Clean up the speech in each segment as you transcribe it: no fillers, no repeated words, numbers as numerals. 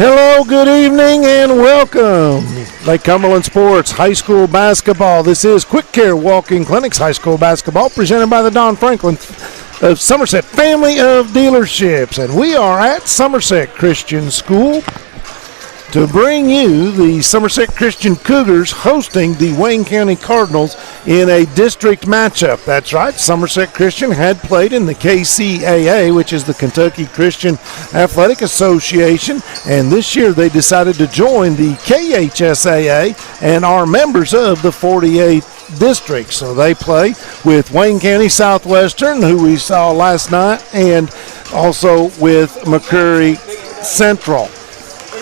Hello, good evening, and welcome. Lake Cumberland Sports High School Basketball. This is Quick Care Walk-In Clinics High School Basketball presented by the Don Franklin of Somerset Family of Dealerships. And we are at Somerset Christian School to bring you the Somerset Christian Cougars hosting the Wayne County Cardinals in a district matchup. That's right, Somerset Christian had played in the KCAA, which is the Kentucky Christian Athletic Association, and this year they decided to join the KHSAA and are members of the 48th District. So they play with Wayne County Southwestern, who we saw last night, and also with McCurry Central.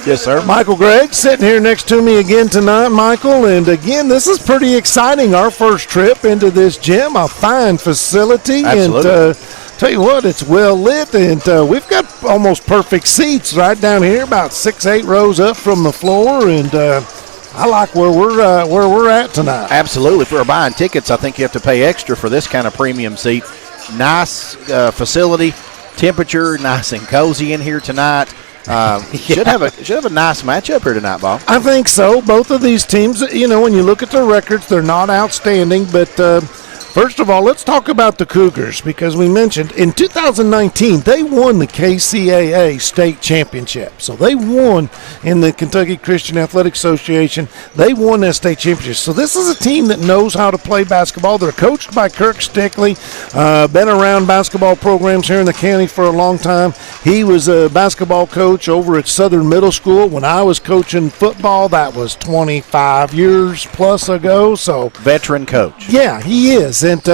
Yes, sir. Michael Gregg sitting here next to me again tonight, Michael. And again, this is pretty exciting. Our first trip into this gym, a fine facility. Absolutely. And tell you what, it's well lit. And we've got almost perfect seats right down here, about 6-8 rows up from the floor. And I like where we're at tonight. Absolutely. If we're buying tickets, I think you have to pay extra for this kind of premium seat. Nice facility, temperature, nice and cozy in here tonight. Should have a nice matchup here tonight, Bob. I think so. Both of these teams, you know, when you look at their records, they're not outstanding. But first of all, let's talk about the Cougars, because we mentioned in 2019 they won the KCAA state championship. So they won in the Kentucky Christian Athletic Association. They won that state championship. So this is a team that knows how to play basketball. They're coached by Kirk Stickley, been around basketball programs here in the county for a long time. He was a basketball coach over at Southern Middle School when I was coaching football. That was 25 years plus ago. So veteran coach. Yeah, he is. And,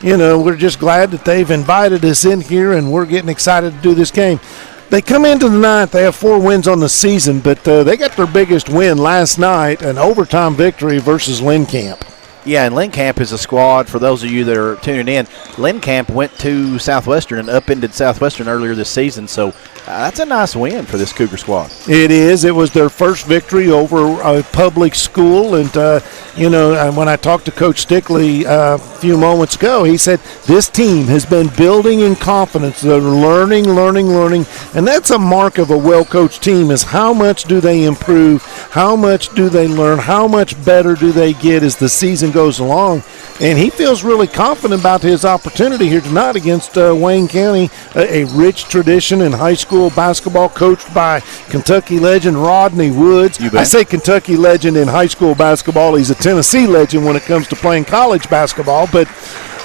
you know, we're just glad that they've invited us in here, and we're getting excited to do this game. They come into the night, they have 4 wins on the season, but they got their biggest win last night, an overtime victory versus Lincamp. Yeah, and Lincamp is a squad, for those of you that are tuning in. Lincamp went to Southwestern and upended Southwestern earlier this season, so that's a nice win for this Cougar squad. It is. It was their first victory over a public school. And, you know, when I talked to Coach Stickley a few moments ago, he said this team has been building in confidence. They're learning. And that's a mark of a well-coached team, is how much do they improve, how much do they learn, how much better do they get as the season goes along. And he feels really confident about his opportunity here tonight against Wayne County, a rich tradition in high school basketball, coached by Kentucky legend Rodney Woods. I say Kentucky legend in high school basketball. He's a Tennessee legend when it comes to playing college basketball. But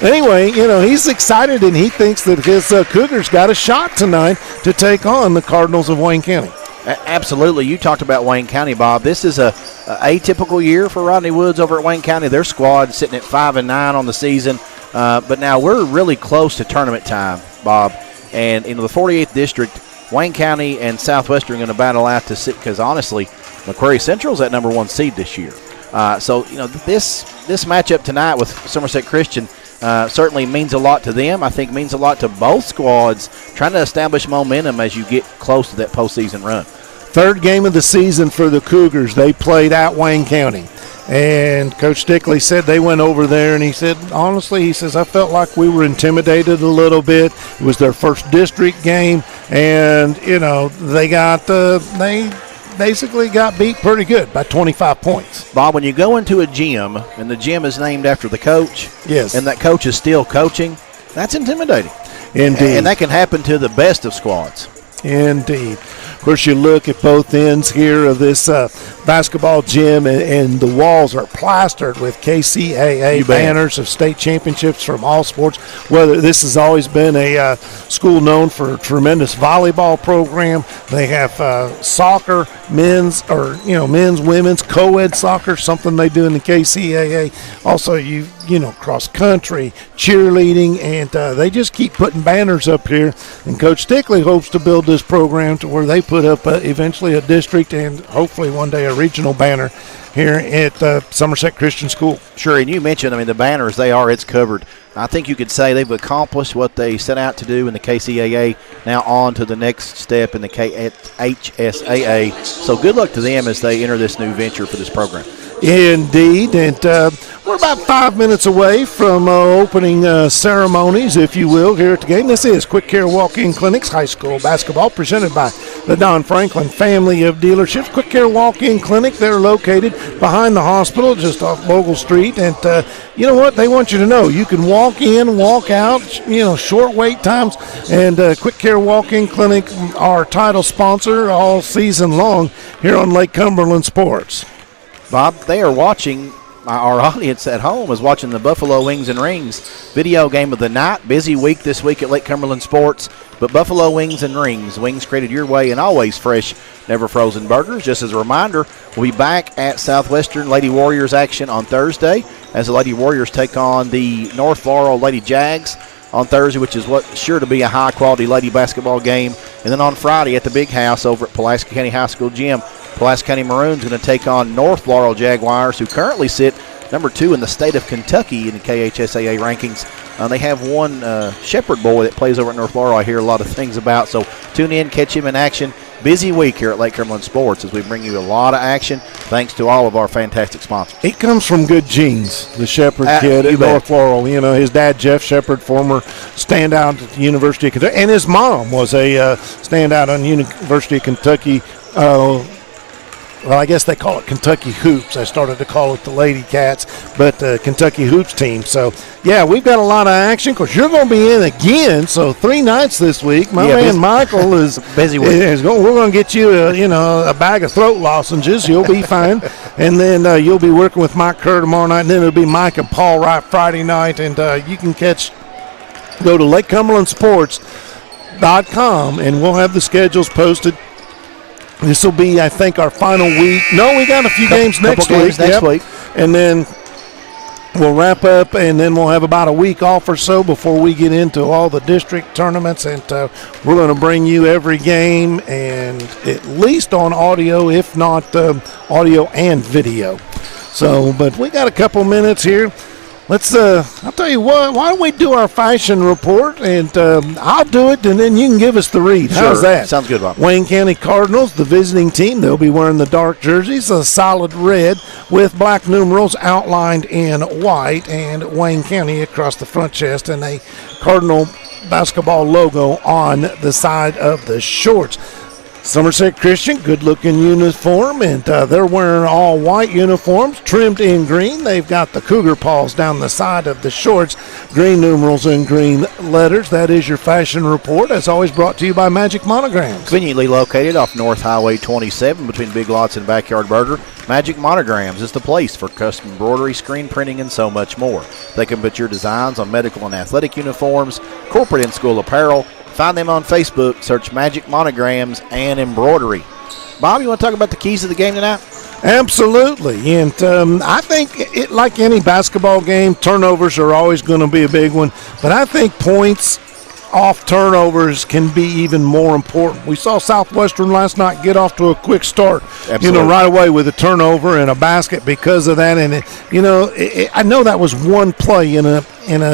anyway, you know, he's excited, and he thinks that his Cougars got a shot tonight to take on the Cardinals of Wayne County. Absolutely. You talked about Wayne County, Bob. This is a atypical year for Rodney Woods over at Wayne County. Their squad sitting at 5-9 on the season. But now we're really close to tournament time, Bob. And in the 48th District, Wayne County and Southwestern are going to battle out to sit, because honestly, McCurry Central's at number 1 seed this year. So, you know, this matchup tonight with Somerset Christian certainly means a lot to them. I think means a lot to both squads, trying to establish momentum as you get close to that postseason run. Third game of the season for the Cougars. They played at Wayne County. And Coach Stickley said they went over there, and he said, honestly, he says, I felt like we were intimidated a little bit. It was their first district game, and, you know, they basically got beat pretty good by 25 points. Bob, when you go into a gym, and the gym is named after the coach, yes, and that coach is still coaching, that's intimidating. Indeed. And that can happen to the best of squads. Indeed. Of course, you look at both ends here of this basketball gym, and the walls are plastered with KCAA banners of state championships from all sports. Whether this has always been a school known for a tremendous volleyball program. They have soccer, men's, women's, co-ed soccer, something they do in the KCAA. Also, you know, cross country, cheerleading, and they just keep putting banners up here. And Coach Stickley hopes to build this program to where they put up eventually a district and hopefully one day a regional banner here at Somerset Christian School. Sure, and you mentioned, I mean, the banners, it's covered. I think you could say they've accomplished what they set out to do in the KCAA, now on to the next step in the KHSAA. So good luck to them as they enter this new venture for this program. Indeed, and we're about 5 minutes away from opening ceremonies, if you will, here at the game. This is Quick Care Walk-In Clinics High School Basketball, presented by the Don Franklin family of dealerships. Quick Care Walk-In Clinic, they're located behind the hospital, just off Bogle Street, and you know what? They want you to know you can walk in, walk out, short wait times, and Quick Care Walk-In Clinic, our title sponsor all season long here on Lake Cumberland Sports. Bob, they are watching. Our audience at home is watching the Buffalo Wings and Rings video game of the night. Busy week this week at Lake Cumberland Sports, but Buffalo Wings and Rings, wings created your way and always fresh, never frozen burgers. Just as a reminder, we'll be back at Southwestern Lady Warriors action on Thursday as the Lady Warriors take on the North Laurel Lady Jags on Thursday, which is what's sure to be a high-quality lady basketball game. And then on Friday at the Big House over at Pulaski County High School Gym, Pulaski County Maroons going to take on North Laurel Jaguars, who currently sit number 2 in the state of Kentucky in the KHSAA rankings. They have one Shepherd boy that plays over at North Laurel I hear a lot of things about, so tune in, catch him in action. Busy week here at Lake Cumberland Sports as we bring you a lot of action thanks to all of our fantastic sponsors. He comes from good genes, the Shepherd kid at North Laurel. His dad, Jeff Shepherd, former standout at the University of Kentucky, and his mom was a standout on University of Kentucky. Well, I guess they call it Kentucky Hoops. I started to call it the Lady Cats, but Kentucky Hoops team. So, yeah, we've got a lot of action. Of course, you're going to be in again, so 3 nights this week. My man Michael is busy week. We're going to get you, a bag of throat lozenges. You'll be fine. And then you'll be working with Mike Kerr tomorrow night, and then it'll be Mike and Paul Wright Friday night. And you can go to LakeCumberlandSports.com, and we'll have the schedules posted. This will be, I think, our final week. No, we got a few games next week. And then we'll wrap up, and then we'll have about a week off or so before we get into all the district tournaments. And we're going to bring you every game, and at least on audio, if not audio and video. So, but we got a couple minutes here. Let's, I'll tell you what, why don't we do our fashion report, and I'll do it, and then you can give us the read. Sure. How's that? Sounds good, Bob. Wayne County Cardinals, the visiting team, they'll be wearing the dark jerseys, a solid red with black numerals outlined in white, and Wayne County across the front chest, and a Cardinal basketball logo on the side of the shorts. Somerset Christian, good-looking uniform, and they're wearing all white uniforms, trimmed in green. They've got the cougar paws down the side of the shorts, green numerals and green letters. That is your fashion report, as always brought to you by Magic Monograms. Conveniently located off North Highway 27 between Big Lots and Backyard Burger, Magic Monograms is the place for custom embroidery, screen printing, and so much more. They can put your designs on medical and athletic uniforms, corporate and school apparel. Find them on Facebook. Search Magic Monograms and Embroidery. Bob, you want to talk about the keys of the game tonight? Absolutely. And I think, like any basketball game, turnovers are always going to be a big one. But I think points off turnovers can be even more important. We saw Southwestern last night get off to a quick start, right away with a turnover and a basket because of that. And, I know that was one play in a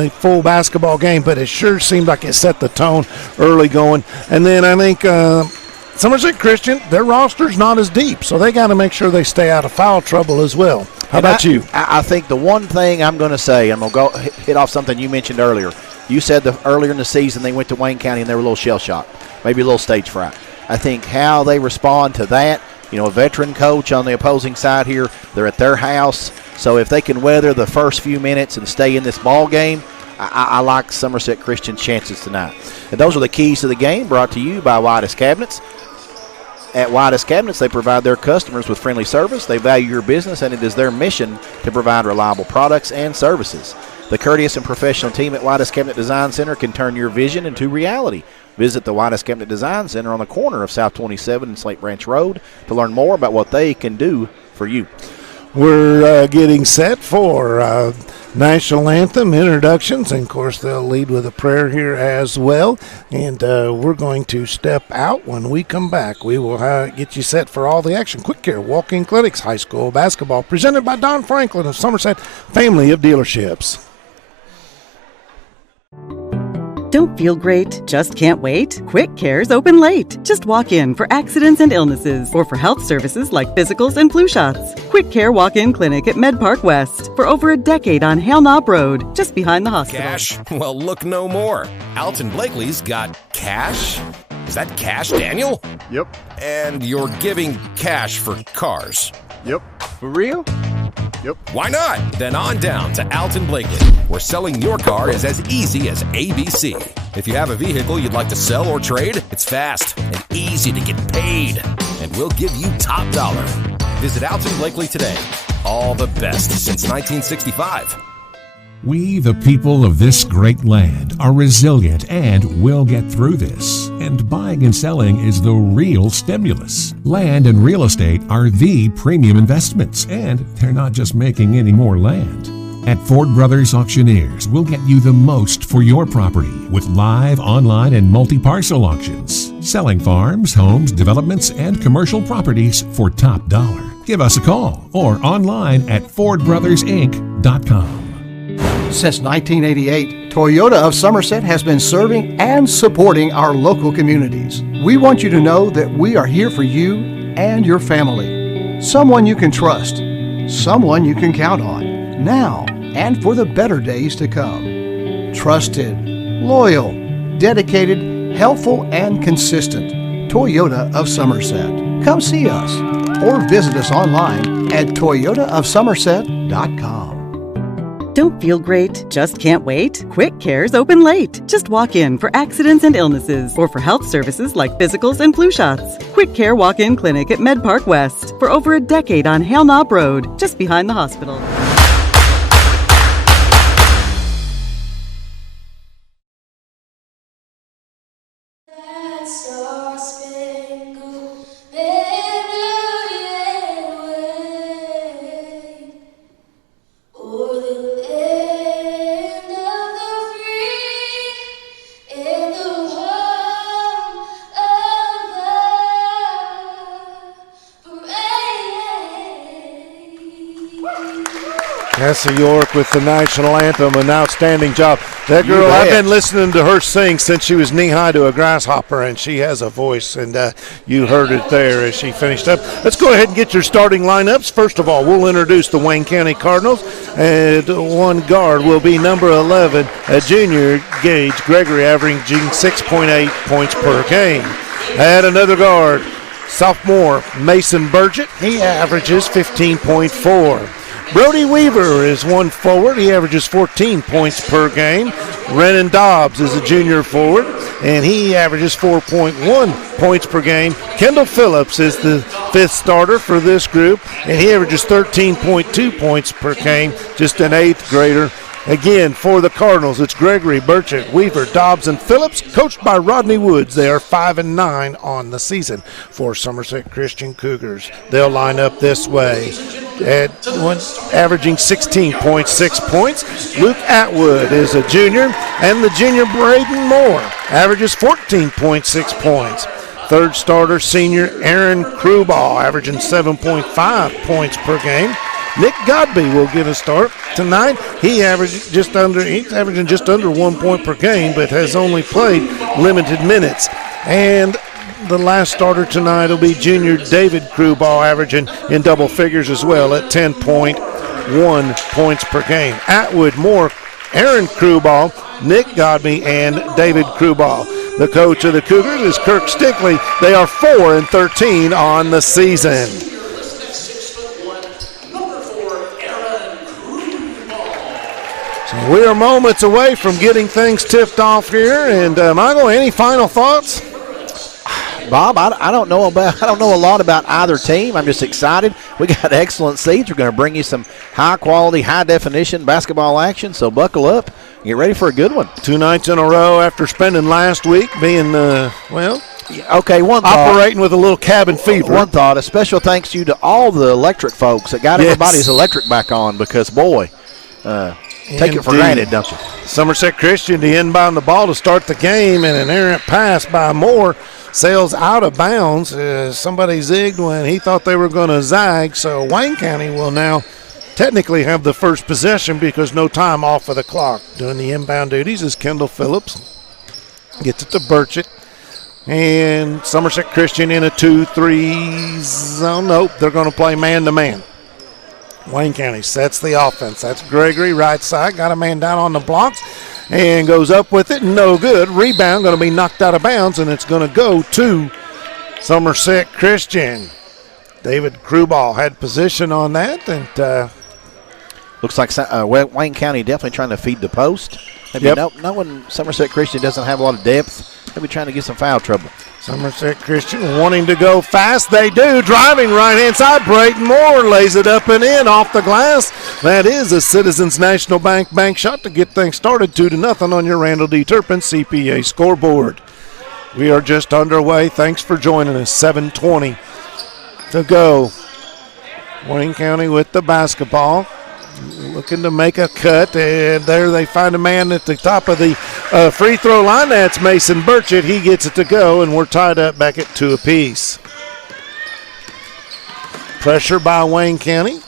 full basketball game, but it sure seemed like it set the tone early going. And then I think Somerset Christian, their roster's not as deep, so they got to make sure they stay out of foul trouble as well. How about you? I think the one thing I'm going to say, I'm going to go hit off something you mentioned earlier. You said earlier in the season they went to Wayne County and they were a little shell-shocked, maybe a little stage fright. I think how they respond to that, a veteran coach on the opposing side here, they're at their house. So if they can weather the first few minutes and stay in this ball game, I like Somerset Christian's chances tonight. And those are the keys to the game, brought to you by Whitus Cabinets. At Whitus Cabinets, they provide their customers with friendly service. They value your business, and it is their mission to provide reliable products and services. The courteous and professional team at Whitus Cabinet Design Center can turn your vision into reality. Visit the Whitus Cabinet Design Center on the corner of South 27 and Slate Branch Road to learn more about what they can do for you. We're getting set for National Anthem introductions, and of course they'll lead with a prayer here as well. And we're going to step out. When we come back, we will get you set for all the action. Quick Care Walk-In Clinics High School Basketball, presented by Don Franklin of Somerset Family of Dealerships. Don't feel great? Just can't wait? Quick Care's open late. Just walk in for accidents and illnesses or for health services like physicals and flu shots. Quick Care Walk-In Clinic at Med Park West for over a decade on Hale Knob Road, just behind the hospital. Cash? Well, look no more. Alton Blakely's got cash? Is that cash, Daniel? Yep. And you're giving cash for cars? Yep. For real? Yep. Why not? Then on down to Alton Blakely, where selling your car is as easy as ABC. If you have a vehicle you'd like to sell or trade, it's fast and easy to get paid. And we'll give you top dollar. Visit Alton Blakely today. All the best since 1965. We, the people of this great land, are resilient and will get through this. And buying and selling is the real stimulus. Land and real estate are the premium investments, and they're not just making any more land. At Ford Brothers Auctioneers, we'll get you the most for your property with live, online, and multi-parcel auctions. Selling farms, homes, developments, and commercial properties for top dollar. Give us a call or online at FordBrothersInc.com. Since 1988, Toyota of Somerset has been serving and supporting our local communities. We want you to know that we are here for you and your family. Someone you can trust, someone you can count on, now and for the better days to come. Trusted, loyal, dedicated, helpful, and consistent. Toyota of Somerset. Come see us or visit us online at toyotaofsomerset.com. Don't feel great? Just can't wait? Quick Care's open late. Just walk in for accidents and illnesses or for health services like physicals and flu shots. Quick Care Walk-In Clinic at Med Park West for over a decade on Hale Knob Road, just behind the hospital. Cassie York with the national anthem, an outstanding job. That girl, I've been listening to her sing since she was knee-high to a grasshopper, and she has a voice, and you heard it there as she finished up. Let's go ahead and get your starting lineups. First of all, we'll introduce the Wayne County Cardinals, and one guard will be number 11, a junior, Gage Gregory, averaging 6.8 points per game. Add another guard, sophomore Mason Burgett. He averages 15.4. Brody Weaver is one forward. He averages 14 points per game. Renan Dobbs is a junior forward, and he averages 4.1 points per game. Kendall Phillips is the fifth starter for this group, and he averages 13.2 points per game, just an eighth grader. Again, for the Cardinals, it's Gregory, Burchett, Weaver, Dobbs, and Phillips, coached by Rodney Woods. They are 5-9 on the season for Somerset Christian Cougars. They'll line up this way. At one, averaging 16.6 points. Luke Atwood is a junior, and the junior Braden Moore averages 14.6 points. Third starter, senior Aaron Krubal, averaging 7.5 points per game. Nick Godby will get a start tonight. He's averaging just under 1 point per game, but has only played limited minutes. And the last starter tonight will be junior David Krubal, averaging in double figures as well at 10.1 points per game. Atwood, Moore, Aaron Krubal, Nick Godby, and David Krubal. The coach of the Cougars is Kirk Stickley. They are 4-13 on the season. We are moments away from getting things tipped off here, and Michael, any final thoughts? Bob, I don't know a lot about either team. I'm just excited. We got excellent seats. We're going to bring you some high quality, high definition basketball action. So buckle up, get ready for a good one. 2 nights in a row after spending last week being operating with a little cabin fever. One thought, a special thanks to you to all the electric folks that got everybody's electric back on, because boy. Take it for granted, don't you? Somerset Christian to inbound the ball to start the game, and an errant pass by Moore sails out of bounds. Somebody zigged when he thought they were going to zag, so Wayne County will now technically have the first possession because no time off of the clock. Doing the inbound duties is Kendall Phillips. Gets it to Burchett. And Somerset Christian in a 2-3 zone. Nope, they're going to play man-to-man. Wayne County sets the offense. That's Gregory, right side. Got a man down on the blocks and goes up with it. No good. Rebound going to be knocked out of bounds, and it's going to go to Somerset Christian. David Krubal had position on that, and looks like Wayne County definitely trying to feed the post. Maybe knowing Somerset Christian doesn't have a lot of depth, maybe trying to get some foul trouble. Somerset Christian wanting to go fast. They do. Driving right-hand side. Brayton Moore lays it up and in off the glass. That is a Citizens National Bank shot to get things started 2-0 on your Randall D. Turpin CPA scoreboard. We are just underway. Thanks for joining us. 7:20 to go. Wayne County with the basketball. Looking to make a cut, and there they find a man at the top of the free throw line. That's Mason Burchett. He gets it to go, and we're tied up back at 2 apiece. Pressure by Wayne County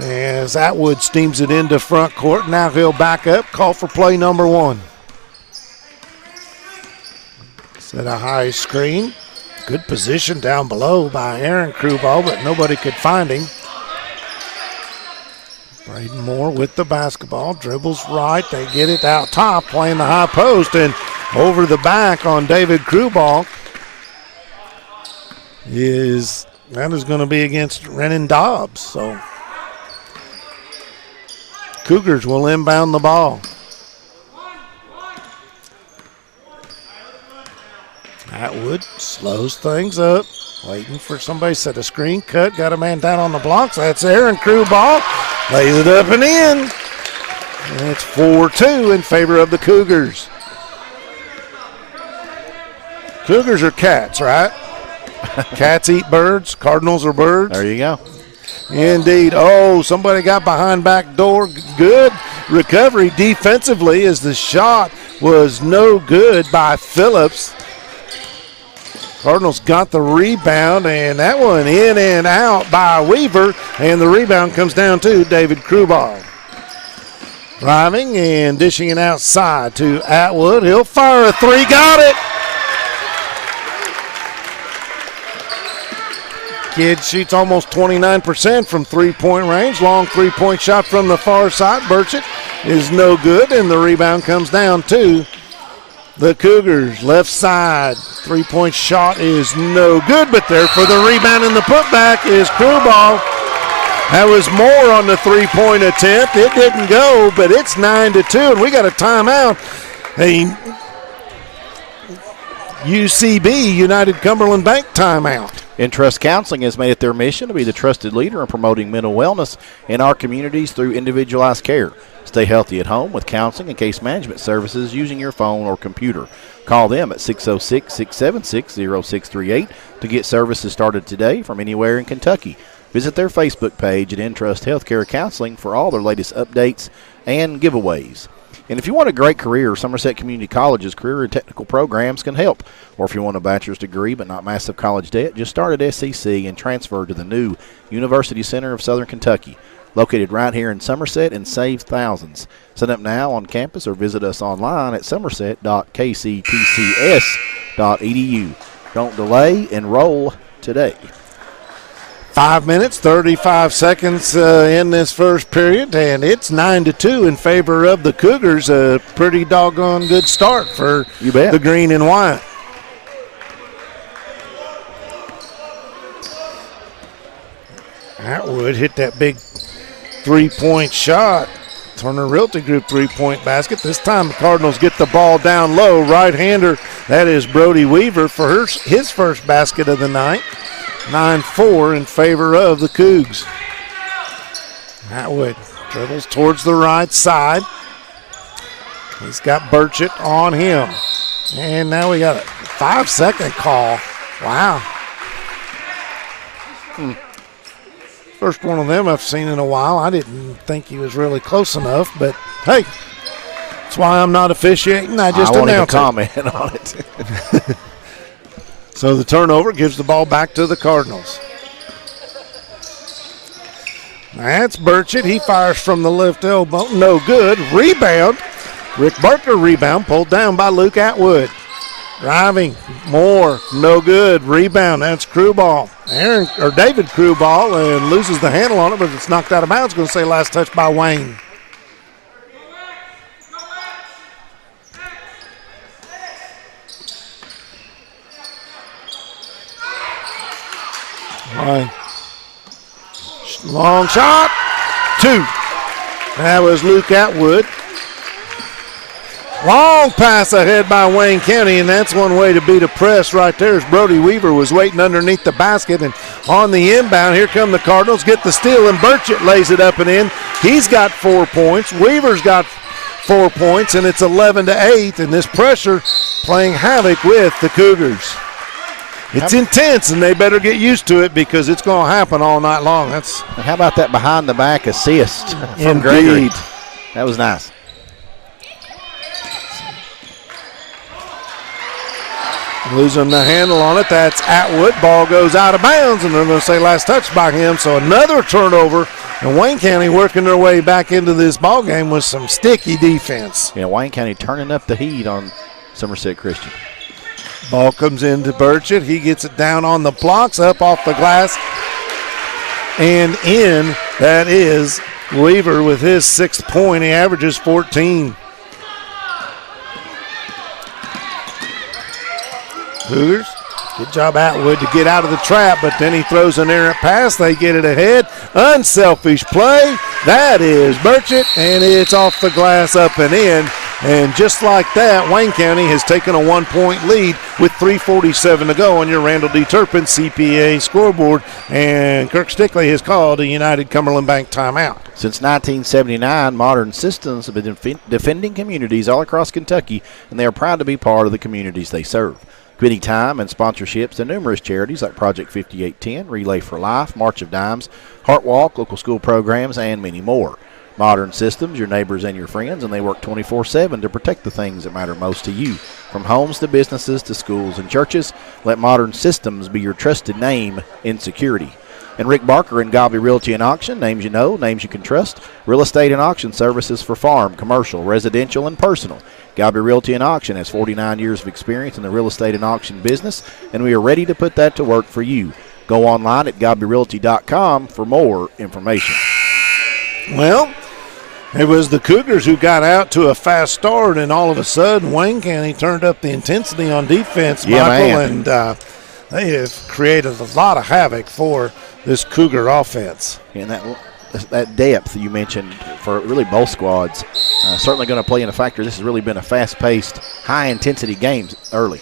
as Atwood steams it into front court. Now he'll back up, call for play number 1. Set a high screen. Good position down below by Aaron Krubal, but nobody could find him. Braden Moore with the basketball, dribbles right, they get it out top, playing the high post, and over the back on David Krubal is going to be against Renan Dobbs. So Cougars will inbound the ball. Atwood slows things up. Waiting for somebody to set a screen cut. Got a man down on the blocks. That's Aaron Krubal. Lays it up and in. And it's 4-2 in favor of the Cougars. Cougars are cats, right? Cats eat birds. Cardinals are birds. There you go. Indeed. Oh, somebody got behind back door. Good recovery defensively as the shot was no good by Phillips. Cardinals got the rebound, and that one in and out by Weaver, and the rebound comes down to David Krubal. Driving and dishing it outside to Atwood. He'll fire a 3. Got it! Kid shoots almost 29% from three-point range. Long three-point shot from the far side. Burchett is no good, and the rebound comes down to the Cougars. Left side, three-point shot is no good, but there for the rebound and the putback is Krubal. That was Moore on the three-point attempt. It didn't go, but it's 9-2, and we got a timeout. A UCB, United Cumberland Bank timeout. Entrust Counseling has made it their mission to be the trusted leader in promoting mental wellness in our communities through individualized care. Stay healthy at home with counseling and case management services using your phone or computer. Call them at 606-676-0638 to get services started today from anywhere in Kentucky. Visit their Facebook page at Entrust Healthcare Counseling for all their latest updates and giveaways. And if you want a great career, Somerset Community College's career and technical programs can help. Or if you want a bachelor's degree but not massive college debt, just start at SCC and transfer to the new University Center of Southern Kentucky, located right here in Somerset, and save thousands. Sign up now on campus or visit us online at somerset.kctcs.edu. Don't delay, enroll today. 5 minutes, 35 seconds in this first period, and it's 9-2 in favor of the Cougars. A pretty doggone good start for the green and white. Atwood hit that big three-point shot. Turner Realty Group three-point basket. This time the Cardinals get the ball down low. Right-hander, that is Brody Weaver for his first basket of the night. 9-4 in favor of the Cougs. Atwood dribbles towards the right side. He's got Burchett on him. And now we got a 5-second call. Wow. First one of them I've seen in a while. I didn't think he was really close enough, but hey, that's why I'm not officiating. I just announced it. I wanted to comment on it. So the turnover gives the ball back to the Cardinals. That's Burchett. He fires from the left elbow. No good. Rebound. Rick Barker rebound, pulled down by Luke Atwood. Driving, Moore, no good. Rebound, that's Crew ball. David Crew ball, and loses the handle on it, but it's knocked out of bounds. Going to say last touch by Wayne. Right. Long shot, 2. That was Luke Atwood. Long pass ahead by Wayne County, and that's one way to beat a press right there as Brody Weaver was waiting underneath the basket. And on the inbound, here come the Cardinals, get the steal, and Burchett lays it up and in. He's got 4 points. Weaver's got 4 points, and it's 11-8, and this pressure playing havoc with the Cougars. It's intense, and they better get used to it because it's going to happen all night long. And how about that behind-the-back assist from Gregory? That was nice. Losing the handle on it, that's Atwood. Ball goes out of bounds, and they're going to say last touch by him. So another turnover, and Wayne County working their way back into this ball game with some sticky defense. Yeah, Wayne County turning up the heat on Somerset Christian. Ball comes into Burchett. He gets it down on the blocks, up off the glass, and in. That is Weaver with his 6th point. He averages 14. Cougars, good job Atwood to get out of the trap, but then he throws an errant pass. They get it ahead. Unselfish play. That is Burchett, and it's off the glass, up and in. And just like that, Wayne County has taken a 1-point lead with 3:47 to go on your Randall D. Turpin CPA scoreboard. And Kirk Stickley has called a United Cumberland Bank timeout. Since 1979, Modern Systems have been defending communities all across Kentucky, and they are proud to be part of the communities they serve. Committing time and sponsorships to numerous charities like Project 5810, Relay for Life, March of Dimes, Heart Walk, local school programs, and many more. Modern Systems, your neighbors and your friends, and they work 24/7 to protect the things that matter most to you. From homes to businesses to schools and churches, let Modern Systems be your trusted name in security. And Rick Barker and Galby Realty and Auction, names you know, names you can trust. Real estate and auction services for farm, commercial, residential, and personal. Galby Realty and Auction has 49 years of experience in the real estate and auction business, and we are ready to put that to work for you. Go online at galbyrealty.com for more information. Well, it was the Cougars who got out to a fast start, and all of a sudden Wayne County turned up the intensity on defense, Michael, and they have created a lot of havoc for this Cougar offense. And that depth you mentioned for really both squads certainly going to play in a factor. This has really been a fast-paced, high-intensity game early.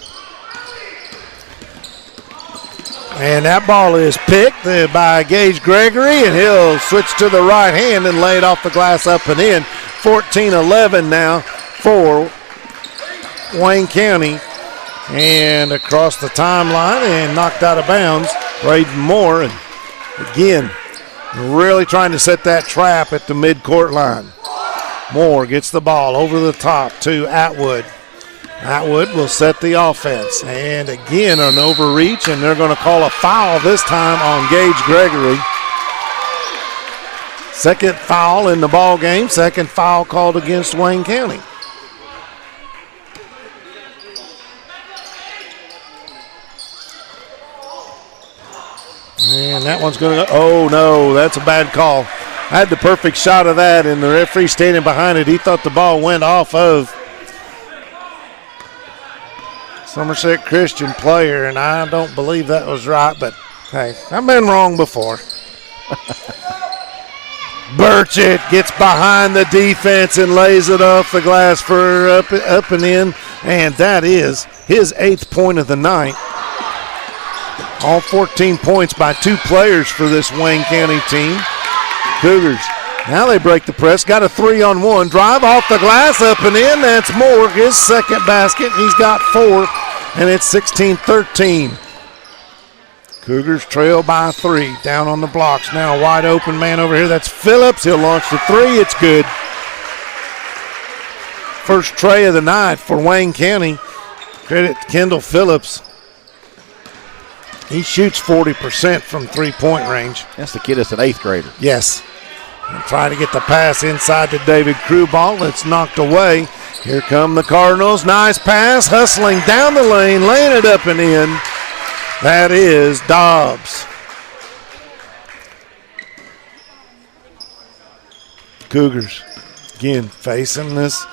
And that ball is picked by Gage Gregory, and he'll switch to the right hand and lay it off the glass, up and in. 14-11 now for Wayne County. And across the timeline and knocked out of bounds, Braden Moore. And again, really trying to set that trap at the midcourt line. Moore gets the ball over the top to Atwood. Atwood will set the offense. And again, an overreach, and they're going to call a foul this time on Gage Gregory. Second foul in the ball game, second foul called against Wayne County. And that one's going to go. Oh, no, that's a bad call. I had the perfect shot of that, and the referee standing behind it. He thought the ball went off of Somerset Christian player, and I don't believe that was right, but hey, I've been wrong before. Burchett gets behind the defense and lays it off the glass for up and in, and that is his 8th point of the night. All 14 points by 2 players for this Wayne County team. Cougars, now they break the press, got a 3-on-1, drive off the glass, up and in. That's Moore, his second basket. He's got 4, and it's 16-13. Cougars trail by 3, down on the blocks. Now a wide open man over here, that's Phillips. He'll launch the 3, it's good. First tray of the night for Wayne County. Credit to Kendall Phillips. He shoots 40% from three-point range. That's the kid that's an 8th grader. Yes. And trying to get the pass inside to David Crewball. It's knocked away. Here come the Cardinals. Nice pass, hustling down the lane, laying it up and in. That is Dobbs. Cougars again facing this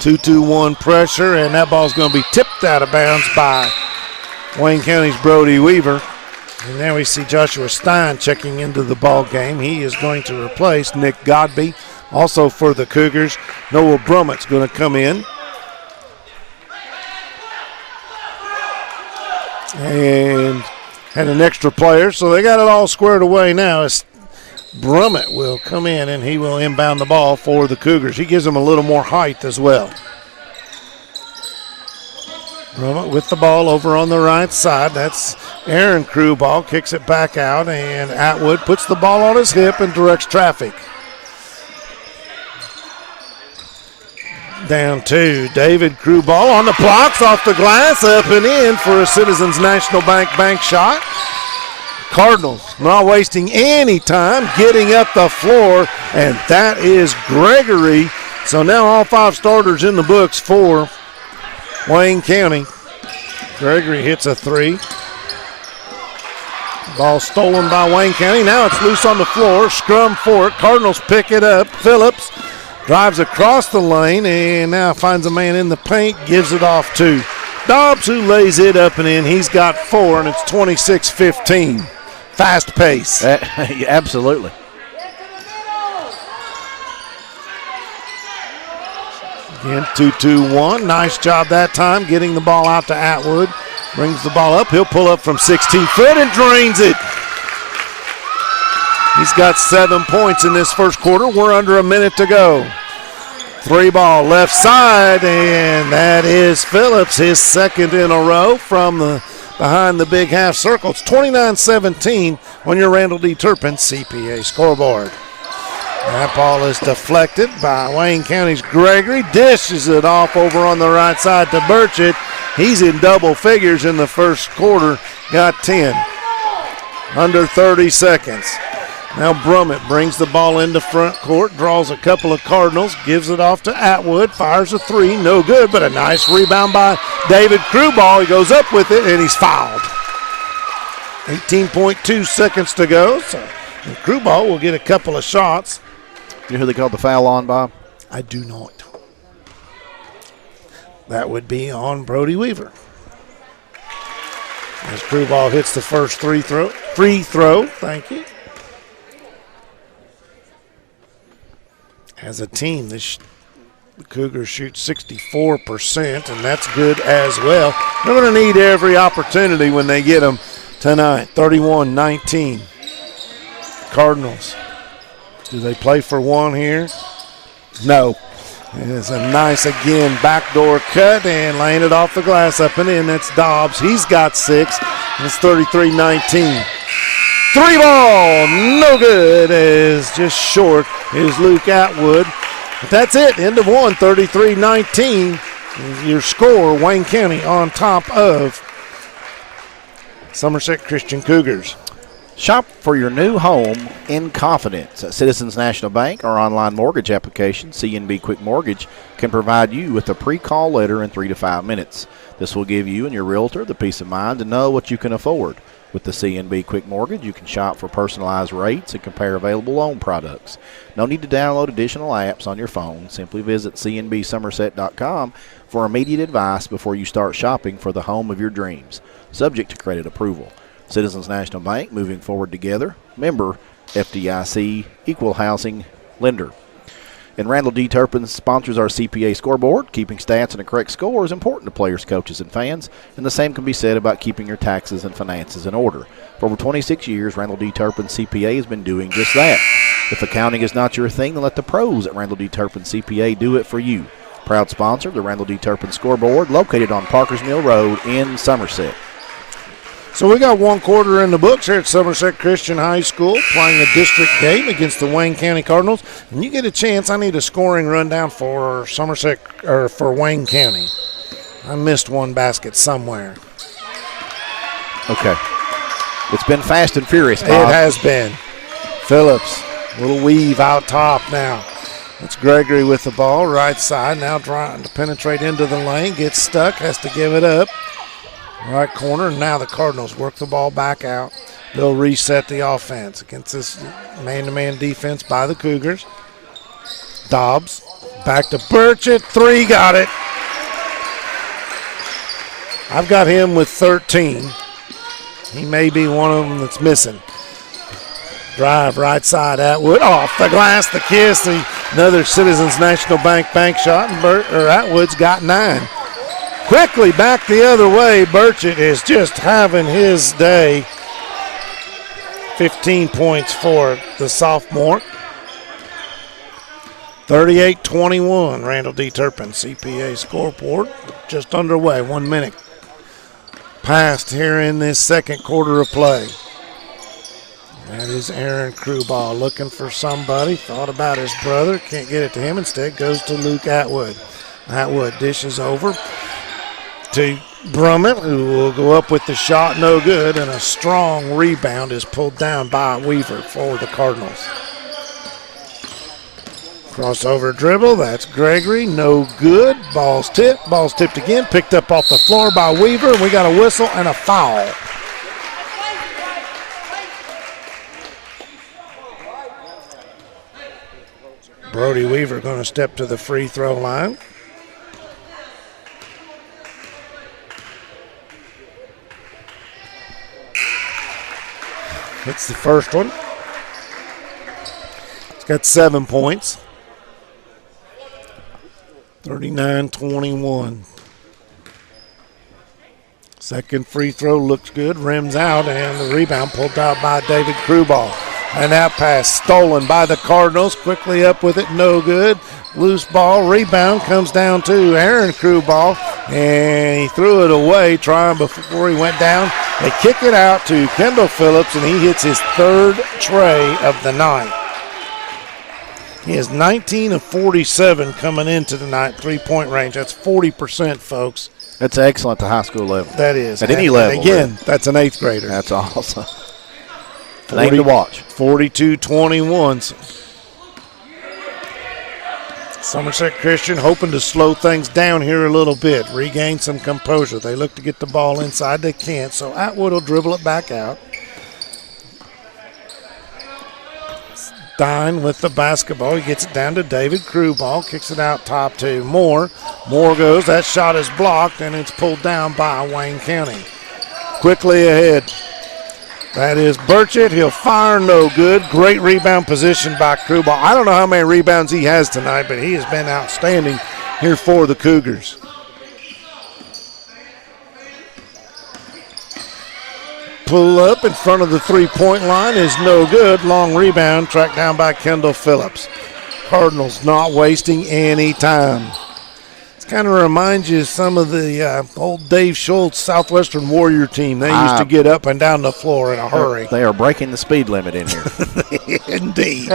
2-2-1 pressure, and that ball's going to be tipped out of bounds by Wayne County's Brody Weaver. And now we see Joshua Stein checking into the ball game. He is going to replace Nick Godby. Also for the Cougars, Noah Brummett's going to come in. And had an extra player, so they got it all squared away now. As Brummett will come in and he will inbound the ball for the Cougars. He gives them a little more height as well. Brummett with the ball over on the right side. That's Aaron Crewball, kicks it back out, and Atwood puts the ball on his hip and directs traffic. Down to David Crewball on the blocks, off the glass, up and in for a Citizens National Bank shot. Cardinals not wasting any time, getting up the floor, and that is Gregory. So now all 5 starters in the books for Wayne County. Gregory hits a 3. Ball stolen by Wayne County. Now it's loose on the floor. Scrum for it. Cardinals pick it up. Phillips drives across the lane and now finds a man in the paint. Gives it off to Dobbs, who lays it up and in. He's got 4, and it's 26-15. Fast pace. Absolutely. Again, 2-2-1. Nice job that time getting the ball out to Atwood. Brings the ball up. He'll pull up from 16 foot and drains it. He's got 7 points in this first quarter. We're under a minute to go. 3 ball left side, and that is Phillips, his second in a row from behind the big half circle. It's 29-17 on your Randall D. Turpin CPA scoreboard. That ball is deflected by Wayne County's Gregory. Dishes it off over on the right side to Burchett. He's in double figures in the first quarter. Got 10. Under 30 seconds. Now Brummett brings the ball into front court, draws a couple of Cardinals, gives it off to Atwood, fires a 3, no good, but a nice rebound by David Crewball. He goes up with it, and he's fouled. 18.2 seconds to go, so Crewball will get a couple of shots. You know who they called the foul on, Bob? I do not. That would be on Brody Weaver. As Crewball hits the first free throw, thank you. As a team, the Cougars shoot 64%, and that's good as well. They're going to need every opportunity when they get them tonight. 31-19. Cardinals. Do they play for one here? No. It's a nice, again, backdoor cut and laying it off the glass up and in. That's Dobbs. He's got 6. It's 33-19. 3 ball, no good, is just short is Luke Atwood. But that's it, end of 1, 33-19. Your score, Wayne County on top of Somerset Christian Cougars. Shop for your new home in confidence at Citizens National Bank. Our online mortgage application, CNB Quick Mortgage, can provide you with a pre-call letter in 3 to 5 minutes. This will give you and your realtor the peace of mind to know what you can afford. With the CNB Quick Mortgage, you can shop for personalized rates and compare available loan products. No need to download additional apps on your phone. Simply visit cnbsomerset.com for immediate advice before you start shopping for the home of your dreams, subject to credit approval. Citizens National Bank, moving forward together. Member FDIC, equal housing lender. And Randall D. Turpin sponsors our CPA scoreboard. Keeping stats and a correct score is important to players, coaches, and fans, and the same can be said about keeping your taxes and finances in order. For over 26 years, Randall D. Turpin CPA has been doing just that. If accounting is not your thing, then let the pros at Randall D. Turpin CPA do it for you. Proud sponsor of the Randall D. Turpin scoreboard, located on Parkers Mill Road in Somerset. So we got 1 quarter in the books here at Somerset Christian High School, playing a district game against the Wayne County Cardinals. And you get a chance, I need a scoring rundown for Somerset or for Wayne County. I missed one basket somewhere. Okay. It's been fast and furious, Bob. It has been. Phillips, little weave out top now. It's Gregory with the ball, right side, now trying to penetrate into the lane, gets stuck, has to give it up. Right corner, and now the Cardinals work the ball back out. They'll reset the offense against this man-to-man defense by the Cougars. Dobbs, back to Burchett, 3, got it. I've got him with 13. He may be one of them that's missing. Drive right side, Atwood off the glass, the kiss, another Citizens National Bank shot, and Atwood's got 9. Quickly back the other way, Burchett is just having his day. 15 points for the sophomore. 38-21, Randall D. Turpin, CPA scoreboard. Just underway, 1 minute passed here in this second quarter of play. That is Aaron Crewball looking for somebody. Thought about his brother. Can't get it to him. Instead goes to Luke Atwood. Atwood dishes over to Brummett, who will go up with the shot. No good. And a strong rebound is pulled down by Weaver for the Cardinals. Crossover dribble. That's Gregory. No good. Ball's tipped. Ball's tipped again. Picked up off the floor by Weaver. And we got a whistle and a foul. Brody Weaver going to step to the free throw line. Hits the first one. He's got 7 points. 39-21. Second free throw looks good. Rims out, and the rebound pulled out by David Crewball. And that pass stolen by the Cardinals. Quickly up with it, no good. Loose ball, rebound comes down to Aaron Crewball, and he threw it away trying before he went down. They kick it out to Kendall Phillips, and he hits his 3rd tray of the night. He is 19 of 47 coming into the night, 3-point range. That's 40%, folks. That's excellent at the high school level. That is. At any level. Again, that's an 8th grader. That's awesome. Name to watch. 42-21. Somerset Christian hoping to slow things down here a little bit, regain some composure. They look to get the ball inside. They can't, so Atwood will dribble it back out. Stein with the basketball. He gets it down to David Crewball. Kicks it out top to Moore. Moore goes. That shot is blocked, and it's pulled down by Wayne County. Quickly ahead. That is Burchett. He'll fire, no good. Great rebound position by Crewball. I don't know how many rebounds he has tonight, but he has been outstanding here for the Cougars. Pull up in front of the 3-point line is no good. Long rebound tracked down by Kendall Phillips. Cardinals not wasting any time. Kind of reminds you of some of the old Dave Schultz Southwestern Warrior team. They used to get up and down the floor in a hurry. They are breaking the speed limit in here. Indeed.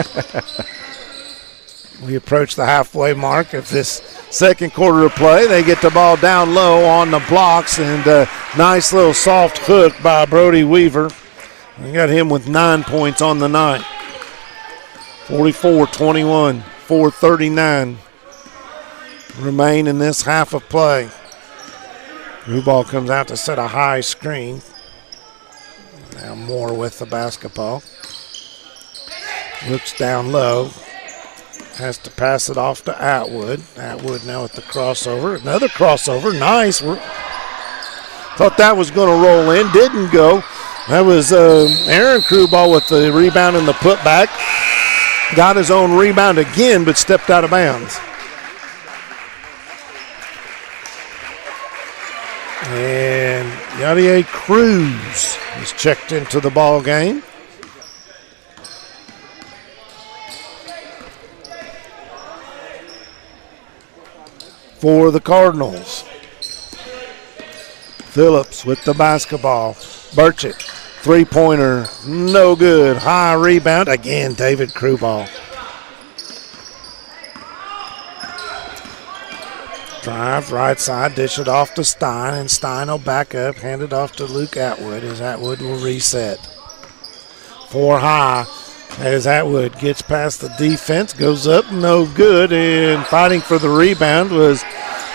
We approach the halfway mark of this second quarter of play. They get the ball down low on the blocks, and a nice little soft hook by Brody Weaver. We got him with 9 points on the night. 44-21, 4:39. Remain in this half of play. Crewball comes out to set a high screen. Now Moore with the basketball. Looks down low. Has to pass it off to Atwood. Atwood now with the crossover. Another crossover. Nice. Thought that was going to roll in. Didn't go. That was Aaron Crewball with the rebound and the putback. Got his own rebound again, but stepped out of bounds. And Yadier Cruz is checked into the ball game. For the Cardinals. Phillips with the basketball. Burchett, 3-pointer, no good. High rebound. Again, David Crewball. Drive right side, dish it off to Stein, and Stein will back up, hand it off to Luke Atwood as Atwood will reset. 4 high, As Atwood gets past the defense, goes up, no good, and fighting for the rebound was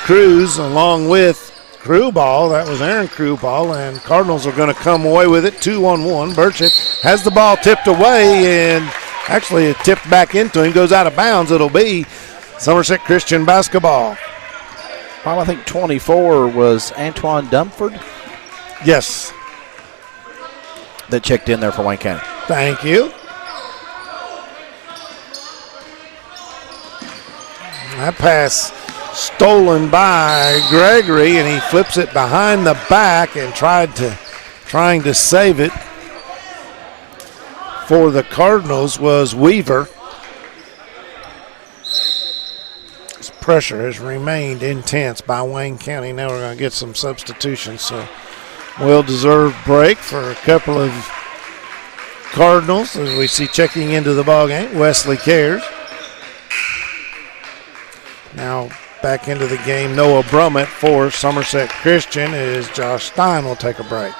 Cruz along with Crewball. That was Aaron Crewball, and Cardinals are going to come away with it 2-on-1. Burchett has the ball tipped away, and actually it tipped back into him, goes out of bounds. It'll be Somerset Christian basketball. Well, I think 24 was Antoine Dumford Yes. that checked in there for Wayne County. Thank you. That pass stolen by Gregory, and he flips it behind the back and trying to save it. For the Cardinals was Weaver. This pressure has remained intense by Wayne County. Now we're going to get some substitutions, so well-deserved break for a couple of Cardinals as we see checking into the ballgame. Wesley Cares. Now back into the game, Noah Brummett for Somerset Christian as Josh Stein will take a break.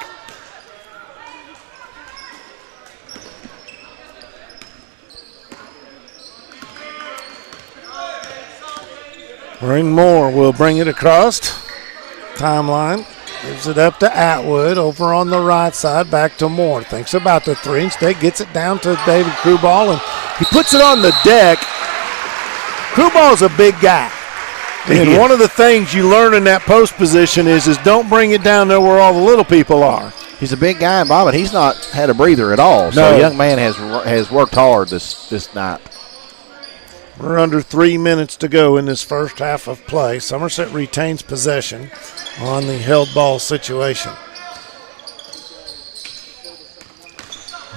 Bring Moore will bring it across. Timeline. Gives it up to Atwood over on the right side. Back to Moore. Thinks about the three. Instead gets it down to David Crewball, and he puts it on the deck. Crewball's a big guy. And one of the things you learn in that post position is don't bring it down there where all the little people are. He's a big guy, Bob, and he's not had a breather at all. So No. the young man has worked hard this night. We're under 3 minutes to go in this first half of play. Somerset retains possession on the held ball situation.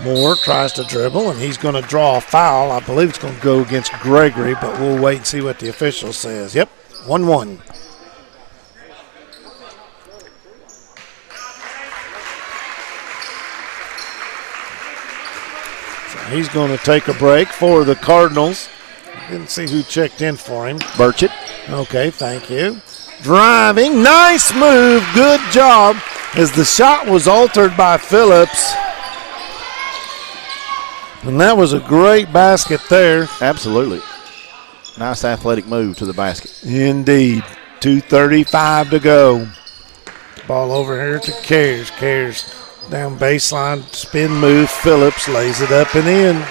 Moore tries to dribble, and he's going to draw a foul. I believe it's going to go against Gregory, but we'll wait and see what the official says. Yep, 1-1. So he's going to take a break for the Cardinals. Didn't see who checked in for him. Burchett. Okay, thank you. Driving, nice move, good job, as the shot was altered by Phillips. And that was a great basket there. Absolutely. Nice athletic move to the basket. Indeed. 2:35 to go. Ball over here to Cares. Cares down baseline, spin move. Phillips lays it up and in.